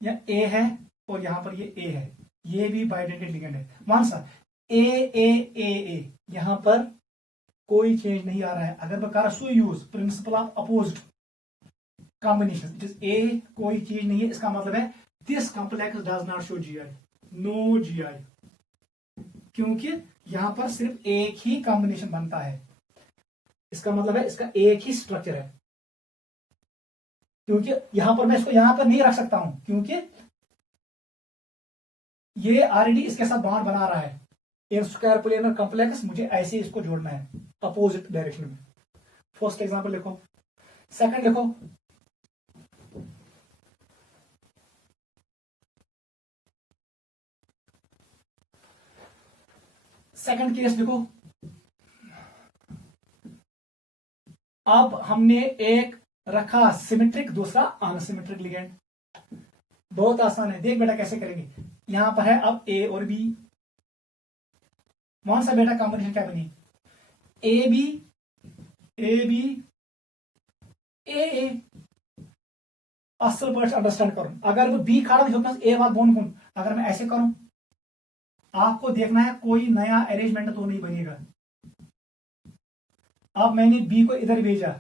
यह ए है और यहां पर ये ए है, ये भी बाइडेंटेड लिगेंड है। मान सा ए ए ए ए, यहां पर कोई चेंज नहीं आ रहा है। अगर मैं कर so use principle of opposite combination, it is A, कोई चीज नहीं है, इसका मतलब है this complex does not show GI, no GI, क्योंकि यहां पर सिर्फ एक ही कॉम्बिनेशन बनता है। इसका मतलब है इसका एक ही स्ट्रक्चर है, क्योंकि यहां पर मैं इसको यहां पर नहीं रख सकता हूं, क्योंकि ये ऑलरेडी इसके साथ बॉन्ड बना रहा है। इन स्क्वायर प्लेनर कॉम्प्लेक्स मुझे ऐसे इसको जोड़ना है अपोजिट डायरेक्शन में। फर्स्ट एग्जांपल लिखो। सेकंड लिखो, सेकंड केस लिखो। अब हमने एक रखा सिमेट्रिक, दूसरा अनसिमेट्रिक लिगेंड। बहुत आसान है, देख बेटा कैसे करेंगे। यहां पर है अब ए और बी। कौन सा बेटा कॉम्बिनेशन क्या बनी? ए बी ए ए। असल पर अंडरस्टैंड करो। अगर वो बी खड़ा हो ए बात बोन कौन, अगर मैं ऐसे करूं, आपको देखना है कोई नया अरेंजमेंट तो नहीं बनेगा। अब मैंने बी को इधर भेजा,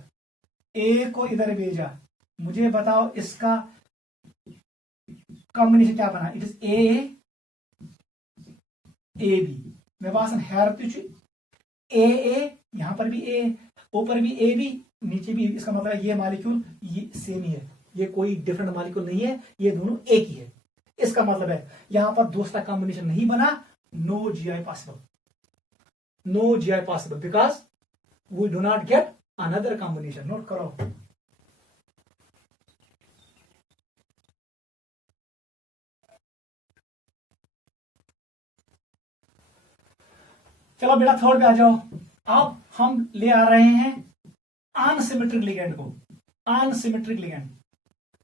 ए को इधर भेजा, मुझे बताओ इसका कॉम्बिनेशन क्या बना? It is A B. मेरे पास हैर ए, यहां पर भी ए, ऊपर भी ए बी, नीचे भी। इसका मतलब है ये मॉलिक्यूल ये सेम ही है, ये कोई डिफरेंट मॉलिक्यूल नहीं है, ये दोनों एक ही है। इसका मतलब है यहां पर दूसरा कॉम्बिनेशन नहीं बना, no GI possible, no GI possible because we do not get another combination. Note करो। चलो बेटा थर्ड पे आ जाओ। अब हम ले आ रहे हैं अनसिमेट्रिक लिगेंड को, अनसिमेट्रिक लिगेंड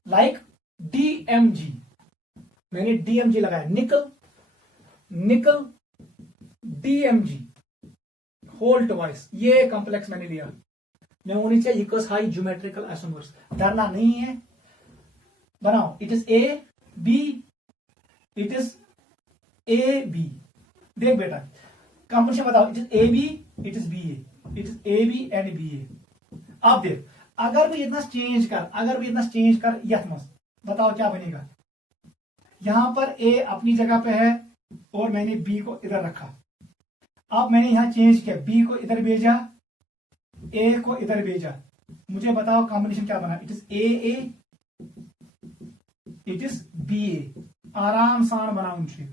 लाइक डीएमजी। मैंने डीएमजी लगाया, निकल निकल डीएमजी होल्ट वाइस, ये कॉम्प्लेक्स मैंने लिया। मैं होनी चाहिए इक्वल्स हाई ज्योमेट्रिकल आइसोमर्स। डरना नहीं है, बनाओ। It is A B, it is A B. देख बेटा कॉम्बिनेशन बताओ। It is A B, it is B A, it is A B and B A. अब देख अगर भी इतना चेंज कर, अगर भी इतना चेंज कर यथ मस्त, बताओ क्या बनेगा। यहां पर ए अपनी जगह पे है और मैंने बी को इधर रखा। अब मैंने यहां चेंज किया, बी को इधर भेजा, ए को इधर भेजा, मुझे बताओ कॉम्बिनेशन क्या बना। It is A, it is B A. आराम सान बना उनसे।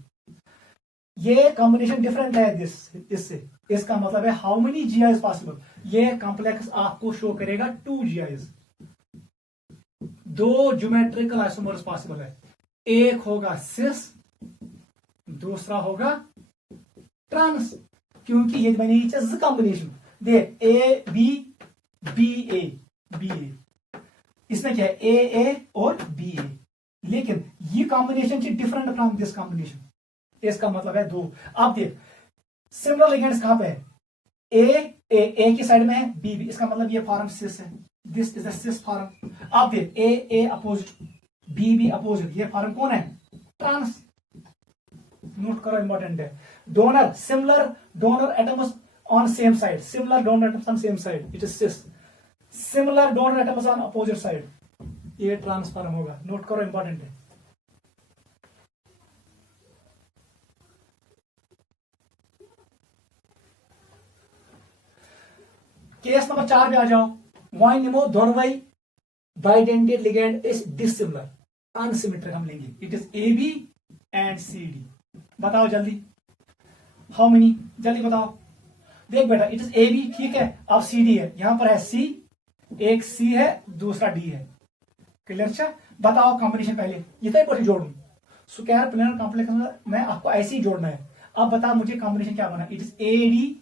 ये कॉम्बिनेशन डिफरेंट है इससे। इसका मतलब है हाउ मेनी जीआईज पॉसिबल। ये कॉम्प्लेक्स आपको शो करेगा 2 जीआईज, 2 ज्योमेट्रिकल आइसोमर्स पॉसिबल है। एक होगा सिस, दूसरा होगा ट्रांस, क्योंकि ये बनी कॉम्बिनेशन। देख ए बी बी ए, इसमें क्या है ए और बी ए, लेकिन ये combination different from this combination. इसका मतलब है 2। अब देख सिमिलर लिगेंड्स कहां पे है? ए की साइड में है, बी, इसका मतलब ये फॉर्म सिस है। This is cis form. अब देख ए अपोजिट, बी अपोजिट, ये फॉर्म कौन है? ट्रांस। नोट करो, इंपॉर्टेंट है। Donor, similar donor atoms on same side, similar donor atoms on same side, it is sis. Similar donor atoms on opposite side, ये transform होगा। Note करो, important है। Case number 4 पे आ जाओ। वाइनिमो दोनों bidentate ligand is dissimilar, unsymmetric हम लेंगे। It is A B and C D. बताओ जल्दी, हाउ मेनी, जल्दी बताओ। देख बेटा, इट इज ए बी, ठीक है। अब सी डी है, यहां पर है सी, एक सी है, दूसरा डी है। क्लियर? अच्छा, बताओ कॉम्बिनेशन पहले, इतना ही जोड़ू। स्क्वायर प्लेनर कॉम्प्लेक्स में आपको ऐसे ही जोड़ना है। अब बता मुझे कॉम्बिनेशन क्या बना। It is A D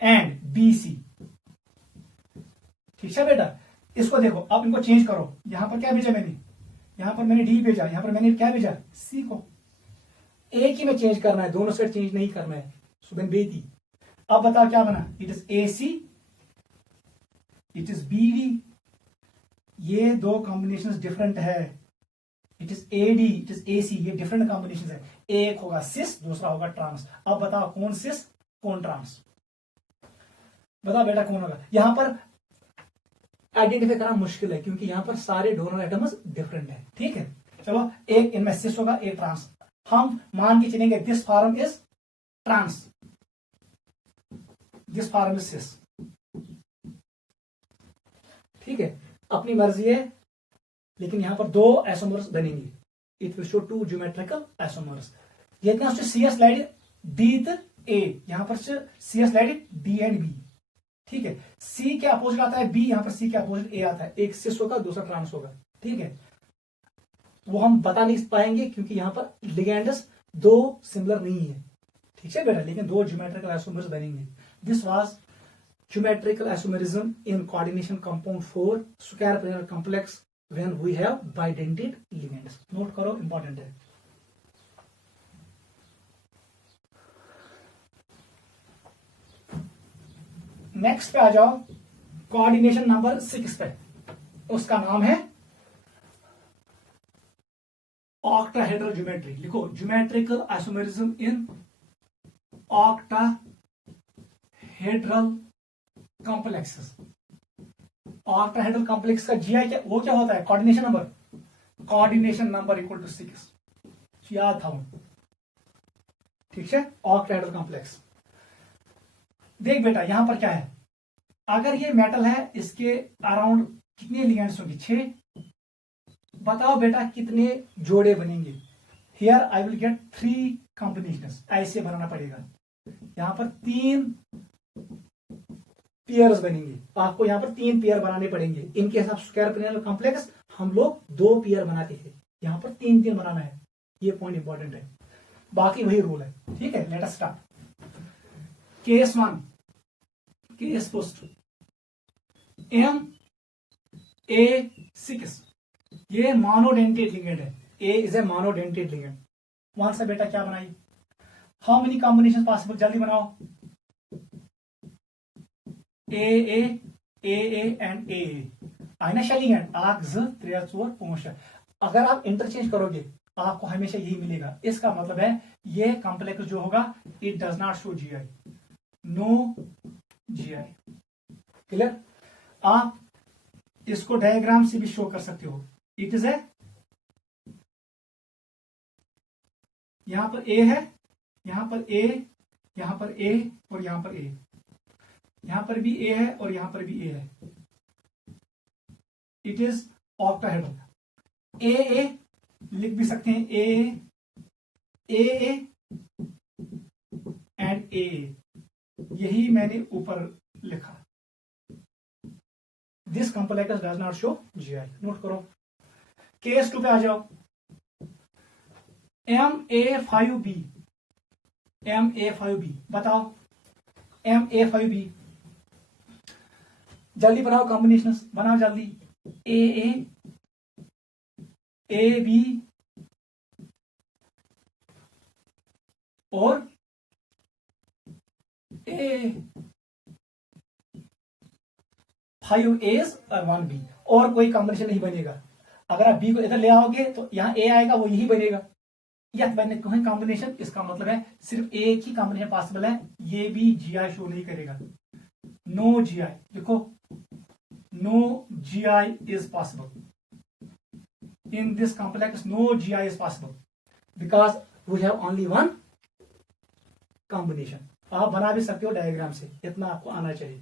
and B C. ठीक है बेटा, इसको देखो, अब इनको चेंज करो। यहां पर क्या भेजा मैंने? यहां पर मैंने डी भेजा, यहां पर मैंने क्या भेजा? सी को। एक ही में चेंज करना है, दोनों साइड चेंज नहीं करना है। सुबह बेटी, अब बताओ क्या बना। It is A C, it is B D. ये दो कॉम्बिनेशन डिफरेंट है। It is A D, it is A C, ये डिफरेंट कॉम्बिनेशन है। एक होगा सिस, दूसरा होगा ट्रांस। अब बताओ कौन सिस कौन ट्रांस? बताओ बेटा कौन होगा? यहां पर आइडेंटिफाई करना मुश्किल है क्योंकि यहां पर सारे डोनर एटम्स डिफरेंट है। ठीक है, चलो, एक इनमें सिस होगा, एक ट्रांस। हम मान के चलेंगे this form is trans, this form is cis. ठीक है, अपनी मर्जी है, लेकिन यहां पर दो आइसोमर्स बनेंगे। It will show two geometrical isomers. ये सी एस लाइड डी ए, यहां पर सी एस लाइड डी एंड बी। ठीक है, सी के अपोजिट आता है बी, यहां पर सी के अपोजिट ए आता है। एक सिस होगा, दूसरा ट्रांस होगा। ठीक है, वो हम बता नहीं पाएंगे क्योंकि यहां पर लिगेंड्स दो सिमिलर नहीं है। ठीक है बेटा, लेकिन दो ज्योमेट्रिकल आइसोमर्स बनेंगे। This was geometrical isomerism in coordination compound 4 square planar complex when we have bidentate ligands. Note करो, इंपॉर्टेंट है। नेक्स्ट पे आ जाओ, कोऑर्डिनेशन नंबर 6 पे। उसका नाम है ऑक्टाहेड्रल ज्योमेट्री। लिखो, geometrical isomerism in octahedral complexes. Octahedral complex का जीआई क्या, वो क्या होता है? Coordination number. Coordination number equal to 6, याद था। ठीक है, ऑक्टाहेड्रल कॉम्प्लेक्स। देख बेटा, यहां पर क्या है? अगर ये मेटल है, इसके अराउंड कितने लिगेंड्स होंगे? 6। बताओ बेटा कितने जोड़े बनेंगे? Here I will get 3 combinations. ऐसे बनाना पड़ेगा। यहां पर 3 पेयर्स बनेंगे। आपको यहां पर 3 पेयर बनाने पड़ेंगे। इनके हिसाब स्क्वायर प्लेनर कॉम्प्लेक्स हम लोग 2 पेयर बनाते थे, यहां पर 3 बनाना है। ये पॉइंट इंपॉर्टेंट है, बाकी वही रूल है। ठीक है, let us start. Case 1, case first, Ma6, ये मोनोडेंटेड लिगेंड है। ए इज ए मोनोडेंटेड लिगेंड। वहां से बेटा क्या बनाई? How many combination possible? जल्दी बनाओ। ए एंड ए आइना लिगेंड 8 2 3 4 5 6। अगर आप इंटरचेंज करोगे आपको हमेशा यही मिलेगा। इसका मतलब है ये कॉम्प्लेक्स जो होगा, it does not show GI, no GI. Clear? आप इसको डायग्राम से भी शो कर सकते हो। इट इज ए, यहां पर ए है, यहां पर ए, यहां पर ए और यहां पर ए, यहां पर भी ए है और यहां पर भी ए है। It is octahedral. ए लिख भी सकते हैं, ए एंड ए, यही मैंने ऊपर लिखा। This complex does not show GI. Note करो। केस 2 पे आ जाओ। Ma5B, Ma5B, बताओ Ma5B। जल्दी बनाओ कॉम्बिनेशन, बनाओ जल्दी। A AB और A। 5 A's और 1 B, और कोई कॉम्बिनेशन नहीं बनेगा। अगर आप B को इधर ले आओगे तो यहाँ A आएगा, वो यही बनेगा। यह बने कोई कॉम्बिनेशन, इसका मतलब है सिर्फ एक ही कॉम्बिनेशन पॉसिबल है, ये भी GI शो नहीं करेगा। नो GI, देखो no GI is possible in this complex, no GI is possible because we have only one combination. आप बना भी सकते हो डायग्राम से, इतना आपको आना चाहिए।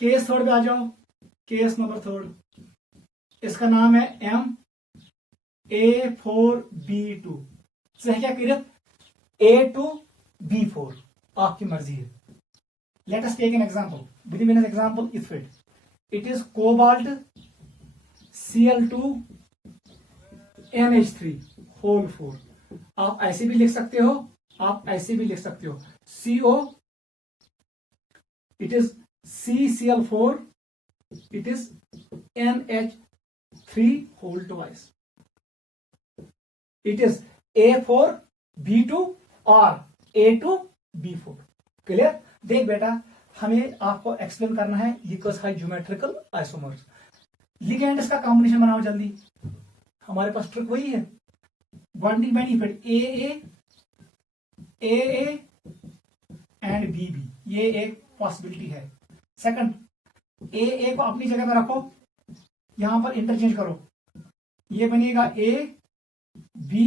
केस थर्ड पे आ जाओ। केस नंबर थर्ड, इसका नाम है MA4B2। क्या करिए A2 B4, आपकी मर्जी है। Let us take an example. With mean example is fit, it is cobalt Cl2 NH3 whole 4। आप ऐसे भी लिख सकते हो, आप ऐसे भी लिख सकते हो CO, it is CCl4, it is NH3 whole twice, it is A4B2 और A2B4। क्लियर? देख बेटा, हमें आपको एक्सप्लेन करना है लिगेंड्स है ज्योमेट्रिकल आइसोमर्स। लिगेंड्स का कॉम्बिनेशन बनाओ जल्दी। हमारे पास ट्रिक वही है, bonding benefit AA and BB, ये एक पॉसिबिलिटी है। सेकंड, AA को अपनी जगह पर रखो, यहां पर इंटरचेंज करो, ये बनेगा AB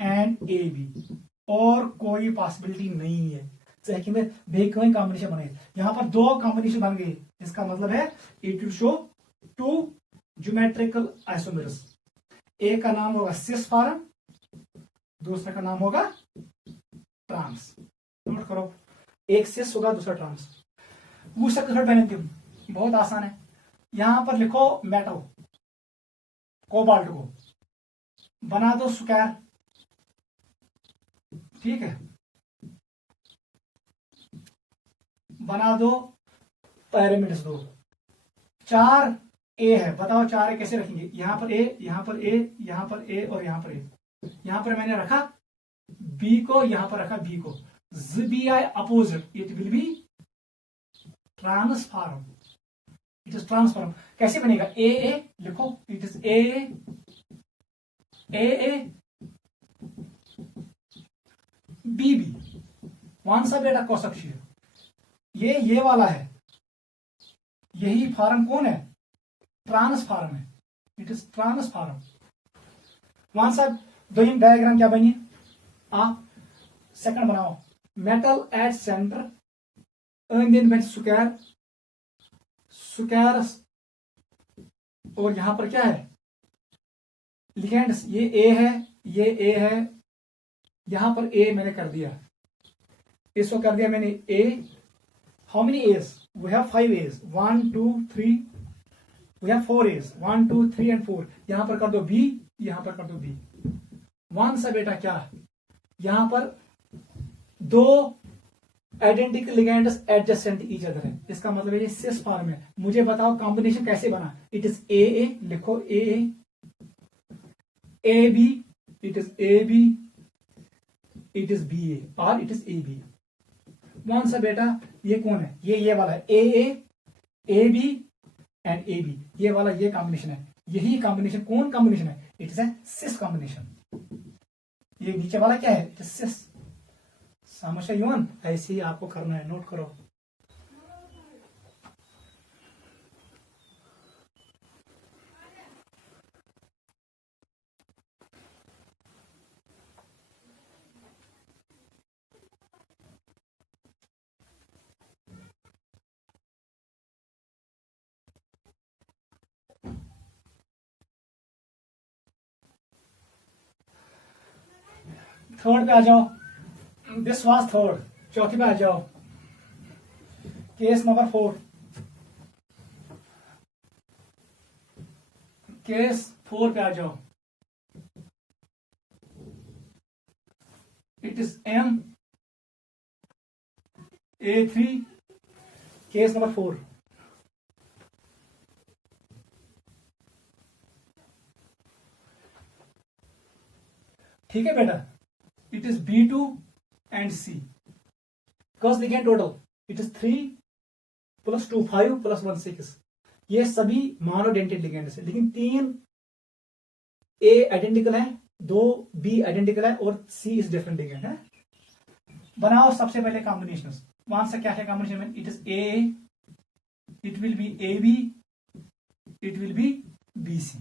एंड AB, और कोई पॉसिबिलिटी नहीं है। चाहे में कोई कॉम्बिनेशन बने, यहां पर दो कॉम्बिनेशन बन गए, इसका मतलब है it will show two geometrical isomers. एक का नाम होगा सिस फॉर्म, दूसरे का नाम होगा ट्रांस। नोट करो, एक सिस होगा, दूसरा ट्रांस। बहुत आसान है। यहां पर लिखो मेटल, कोबाल्ट को बना दो स्क्वायर, ठीक है, बना दो पिरामिड्स दो। 4 A है, बताओ 4 A कैसे रखेंगे? यहां पर A, यहां पर A, यहां पर A और यहां पर A। यहां पर मैंने रखा B को, यहां पर रखा B को। ZBI opposite, it will be transform, it is transform. कैसे बनेगा? AA लिखो, इट इज AA BB। कौन सा बेटा कौशक? ये वाला है, यही फॉर्म कौन है? ट्रांसफॉर्म है, इट इज ट्रांसफॉर्म। वन सा दोनों डायग्राम क्या बनी? आप सेकंड बनाओ, मेटल एट सेंटर, बन स्क्वायर, स्क्वायर, और यहां पर क्या है? लिगेंड्स, ये A है, ये A है, यहां पर A मैंने कर दिया, इसको कर दिया मैंने A। How many A's? We have 5 A's. 1, 2, 3. We have 4 A's. 1, 2, 3 and 4. यहां पर कर दो B, यहां पर कर दो B। वन सा बेटा क्या? यहां पर दो identical ligands adjacent each other है, इसका मतलब ये सिस फॉर्म है। मुझे बताओ कॉम्बिनेशन कैसे बना? इट इज AA, लिखो AA, AB, it is AB, it is BA और इट इज AB। कौन सा बेटा? ये कौन है? ये वाला है, AA, AB एंड AB, ये वाला, ये कॉम्बिनेशन है। यही कॉम्बिनेशन कौन कॉम्बिनेशन है? It is A cis combination. ये नीचे वाला क्या है? It is cis. समझ युवन? ऐसे ही आपको करना है, नोट करो। थर्ड पे आ जाओ, दिस वाज थर्ड। चौथी पे आ जाओ, केस नंबर 4। केस 4 पे आ जाओ, it is MA3, case number 4। ठीक है बेटा, it is B2 and C, because ligand total it is 3 +2 5 + 1 6, ये सभी मोनोडेंटेड लिगेंड्स है, लेकिन 3 ए आइडेंटिकल है, 2 बी आइडेंटिकल है और सी इज डिफरेंट लिगेंड है। बनाओ सबसे पहले कॉम्बिनेशन। वहां से क्या है कॉम्बिनेशन में? It is A, it will be A B, it will be B C.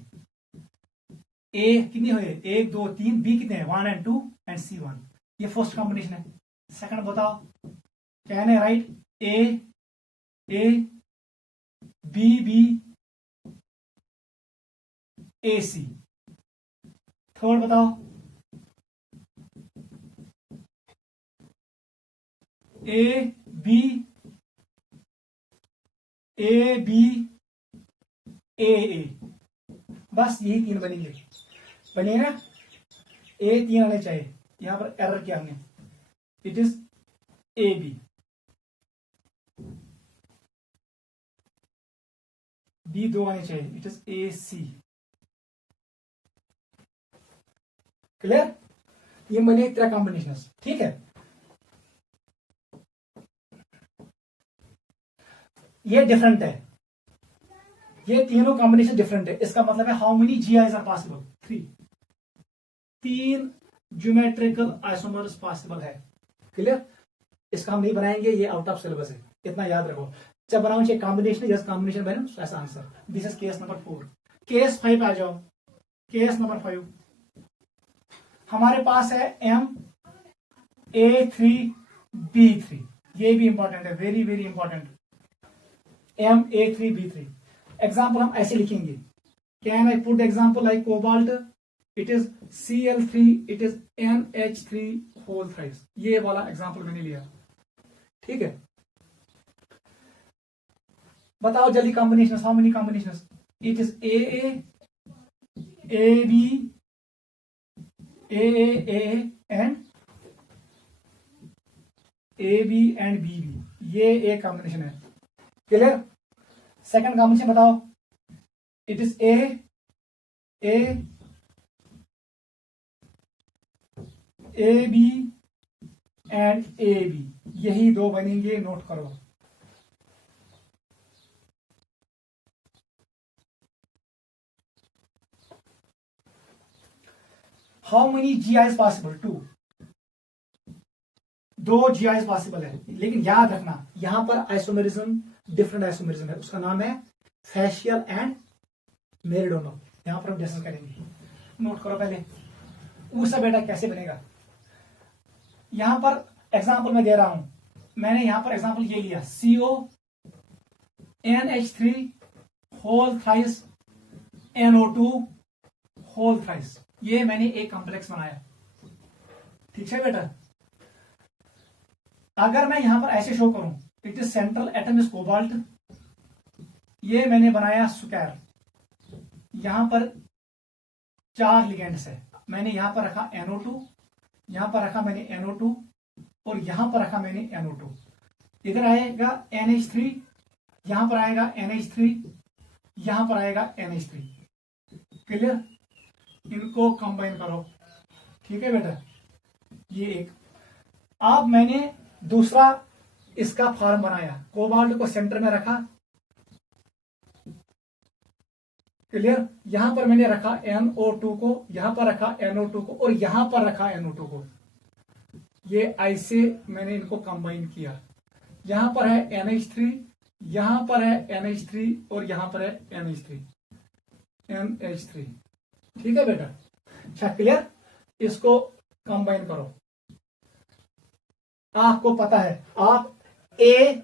A कितनी हुए? 1 2 3, बी कितने हैं? 1 and 2 एंड सी 1। ये फर्स्ट कॉम्बिनेशन है। सेकंड बताओ, can I write A A B B A C. Third बताओ, A B ए। बस यही 3 बनेंगे, बनेगा। ए 3 आने चाहिए, यहां पर एरर क्या हमने? It is A B, B 2 आने चाहिए, it is A C. Clear? ये बने तेरा कॉम्बिनेशन, ठीक है। ये डिफरेंट है, ये तीनों कॉम्बिनेशन डिफरेंट है। इसका मतलब है how many GIs are possible? 3 geometrical isomers possible है। क्लियर? इसका हम नहीं बनाएंगे, ये आउट ऑफ सिलेबस है, इतना याद रखो। जब बनाओ चाहिए कॉम्बिनेशन, जस्ट कॉम्बिनेशन बने, ऐसा answer. This is case number 4। Case 5 आ जाओ। केस नंबर 5 हमारे पास है MA3B3। ये भी इंपॉर्टेंट है, very very important. MA3B3 example हम ऐसे लिखेंगे। Can I put example like cobalt, it is Cl3, it is NH3 whole thrice. ये वाला एग्जाम्पल मैंने लिया, ठीक है। बताओ जल्दी combination, how many combination? It is AA AB AA and AB and BB, ये एक कॉम्बिनेशन है। क्लियर? सेकंड कॉम्बिनेशन बताओ। It is A AB and AB, यही 2 बनेंगे, नोट करो। How many GIs possible? 2 GIs possible है, लेकिन याद रखना यहां पर आइसोमेरिज्म डिफरेंट आइसोमेरिज्म है, उसका नाम है फैशियल एंड मेरिडोनल। यहां पर हम डिस्कस करेंगे, नोट करो पहले। उसका बेटा कैसे बनेगा? यहां पर एग्जांपल मैं दे रहा हूं, मैंने यहां पर एग्जांपल ये लिया, CONH3 whole thrice NO2 whole thrice. ये मैंने एक कॉम्प्लेक्स बनाया, ठीक है बेटा। अगर मैं यहां पर ऐसे शो करूं, it is central atom is cobalt, ये मैंने बनाया स्क्वायर। यहां पर 4 लिगेंड्स है, मैंने यहां पर रखा NO2, यहां पर रखा मैंने NO2 और यहां पर रखा मैंने NO2। इधर आएगा NH3, यहां पर आएगा NH3, यहां पर आएगा NH3। क्लियर? इनको कंबाइन करो, ठीक है बेटा। ये एक। अब मैंने दूसरा इसका फॉर्म बनाया, कोबाल्ट को सेंटर में रखा। क्लियर? यहां पर मैंने रखा NO2 को, यहां पर रखा NO2 को और यहां पर रखा NO2 को। ये ऐसे मैंने इनको कंबाइन किया। यहां पर है NH3, यहां पर है NH3 और यहां पर है NH3। ठीक है बेटा? अच्छा, क्लियर? इसको कंबाइन करो। आपको पता है आप A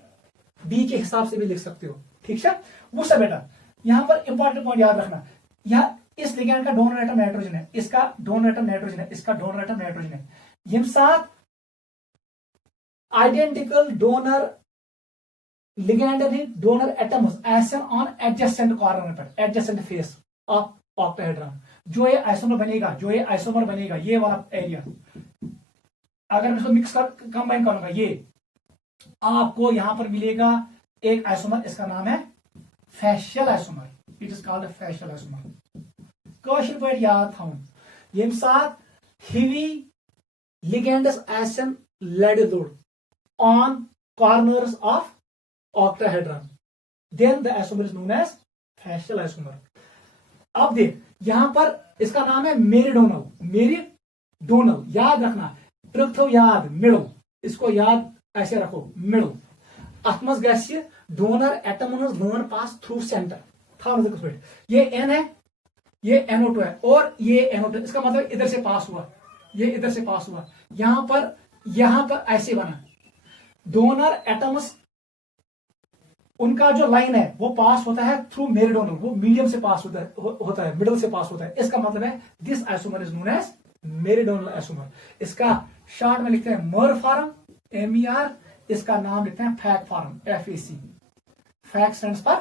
B के हिसाब से भी लिख सकते हो, ठीक है। वो सब बेटा यहां पर इंपॉर्टेंट पॉइंट याद रखना, यह इस लिगैंड का डोनर एटम नाइट्रोजन है, इसका डोनर एटम नाइट्रोजन है, इसका डोनर एटम नाइट्रोजन है। यम साथ identical donor ligand donor atoms as on adjacent corner पर, एडजेसेंट फेस ऑफ ऑक्टाहेड्रॉन। जो ये आइसोमर बनेगा, ये वाला एरिया, अगर मैं इसको मिक्स कर कंबाइन करूंगा, ये आपको यहां पर मिलेगा एक आइसोमर, इसका नाम है facial isomer. It is called facial isomer. Question point याद था ये साथ हेवी लिगेंडस एसन laid load on corners of octahedron. Then the isomer is known as facial isomer. अब देख यहां पर इसका नाम है मेरिडोनल, मेरिडोनल याद रखना, ट्रिक थो याद मिडल, इसको याद ऐसे रखो मिडल। अत मज गस्य डोनर एटम लर्न पास थ्रू सेंटर था, ये एन है, ये NO2 है और ये NO2, इसका मतलब इधर से पास हुआ, ये इधर से पास हुआ, यहां पर ऐसे बना। डोनर एटम्स उनका जो लाइन है वो पास होता है थ्रू मेरिडोनल, वो मीडियम से पास होता है, मिडल से पास होता है। इसका मतलब है this isomer is known as meridional isomer. इसका शॉर्ट में लिखते हैं मर फॉर्म, MER, इसका नाम लिखते हैं fac form, FAC। Fac stands for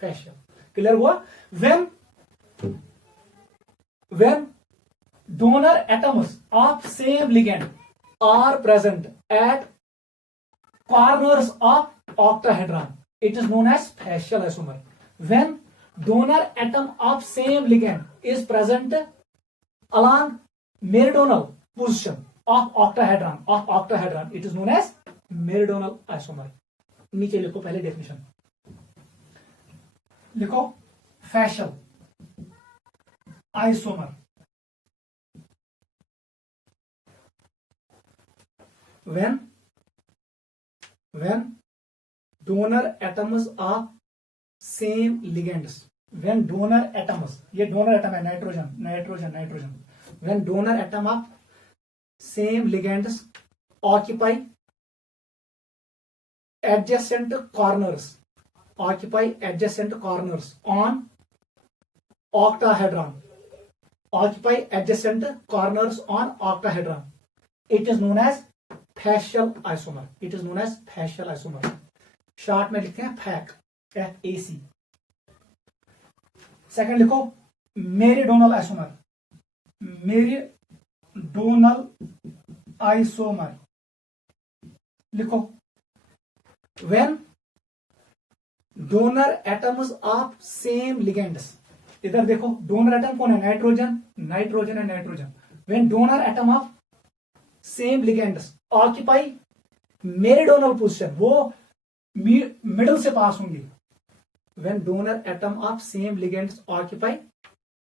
facial. Clear हुआ? when donor atoms of same ligand are present at corners of octahedron, it is known as fascial isomer. When donor atom of same ligand is present along meridional position of octahedron, it is known as meridional isomer. नीचे लिखो पहले definition, लिखो fascial isomer when donor atoms of same ligands, when donor atoms, ये donor atom है, nitrogen, when donor atom of same ligands occupy adjacent corners on octahedron, it is known as fascial isomer. Short में लिखते हैं फैक, FAC। Second लिखो मेरिडोनल isomer, लिखो when donor atoms of same ligands, इधर देखो donor atom कौन है? Nitrogen. when donor atom of same ligands occupy meridional position, वो मिडल से पास होंगे। when donor atom of same ligands occupy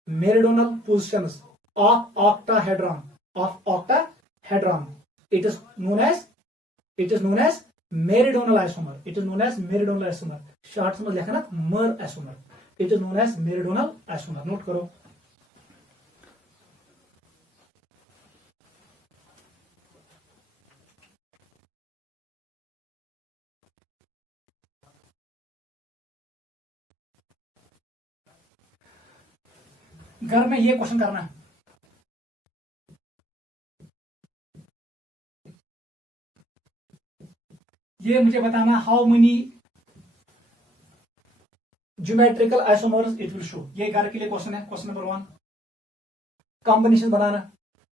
meridional positions of octahedron, it is known as meridional isomer. Short में लिखा ना mer isomer, it is known as meridional isomer. Note करो। घर में ये क्वेश्चन करना है, ये मुझे बताना how many geometrical isomers it will show. ये घर के लिए क्वेश्चन है। क्वेश्चन नंबर 1 कॉम्बिनेशन बनाना,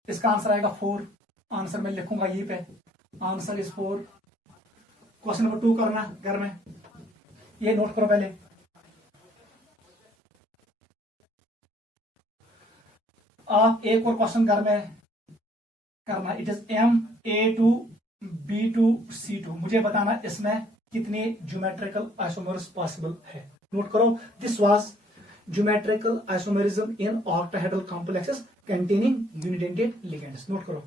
इसका आंसर आएगा 4। आंसर मैं लिखूंगा ये पे, आंसर इज 4। क्वेश्चन नंबर 2 करना घर में, ये नोट करो पहले। आप एक और क्वेश्चन घर में करना, इट इज MA2B2C2। मुझे बताना इसमें कितने ज्योमेट्रिकल आइसोमर्स पॉसिबल है। नोट करो, this was geometrical isomerism in octahedral complexes containing unidentate ligands. Note करो।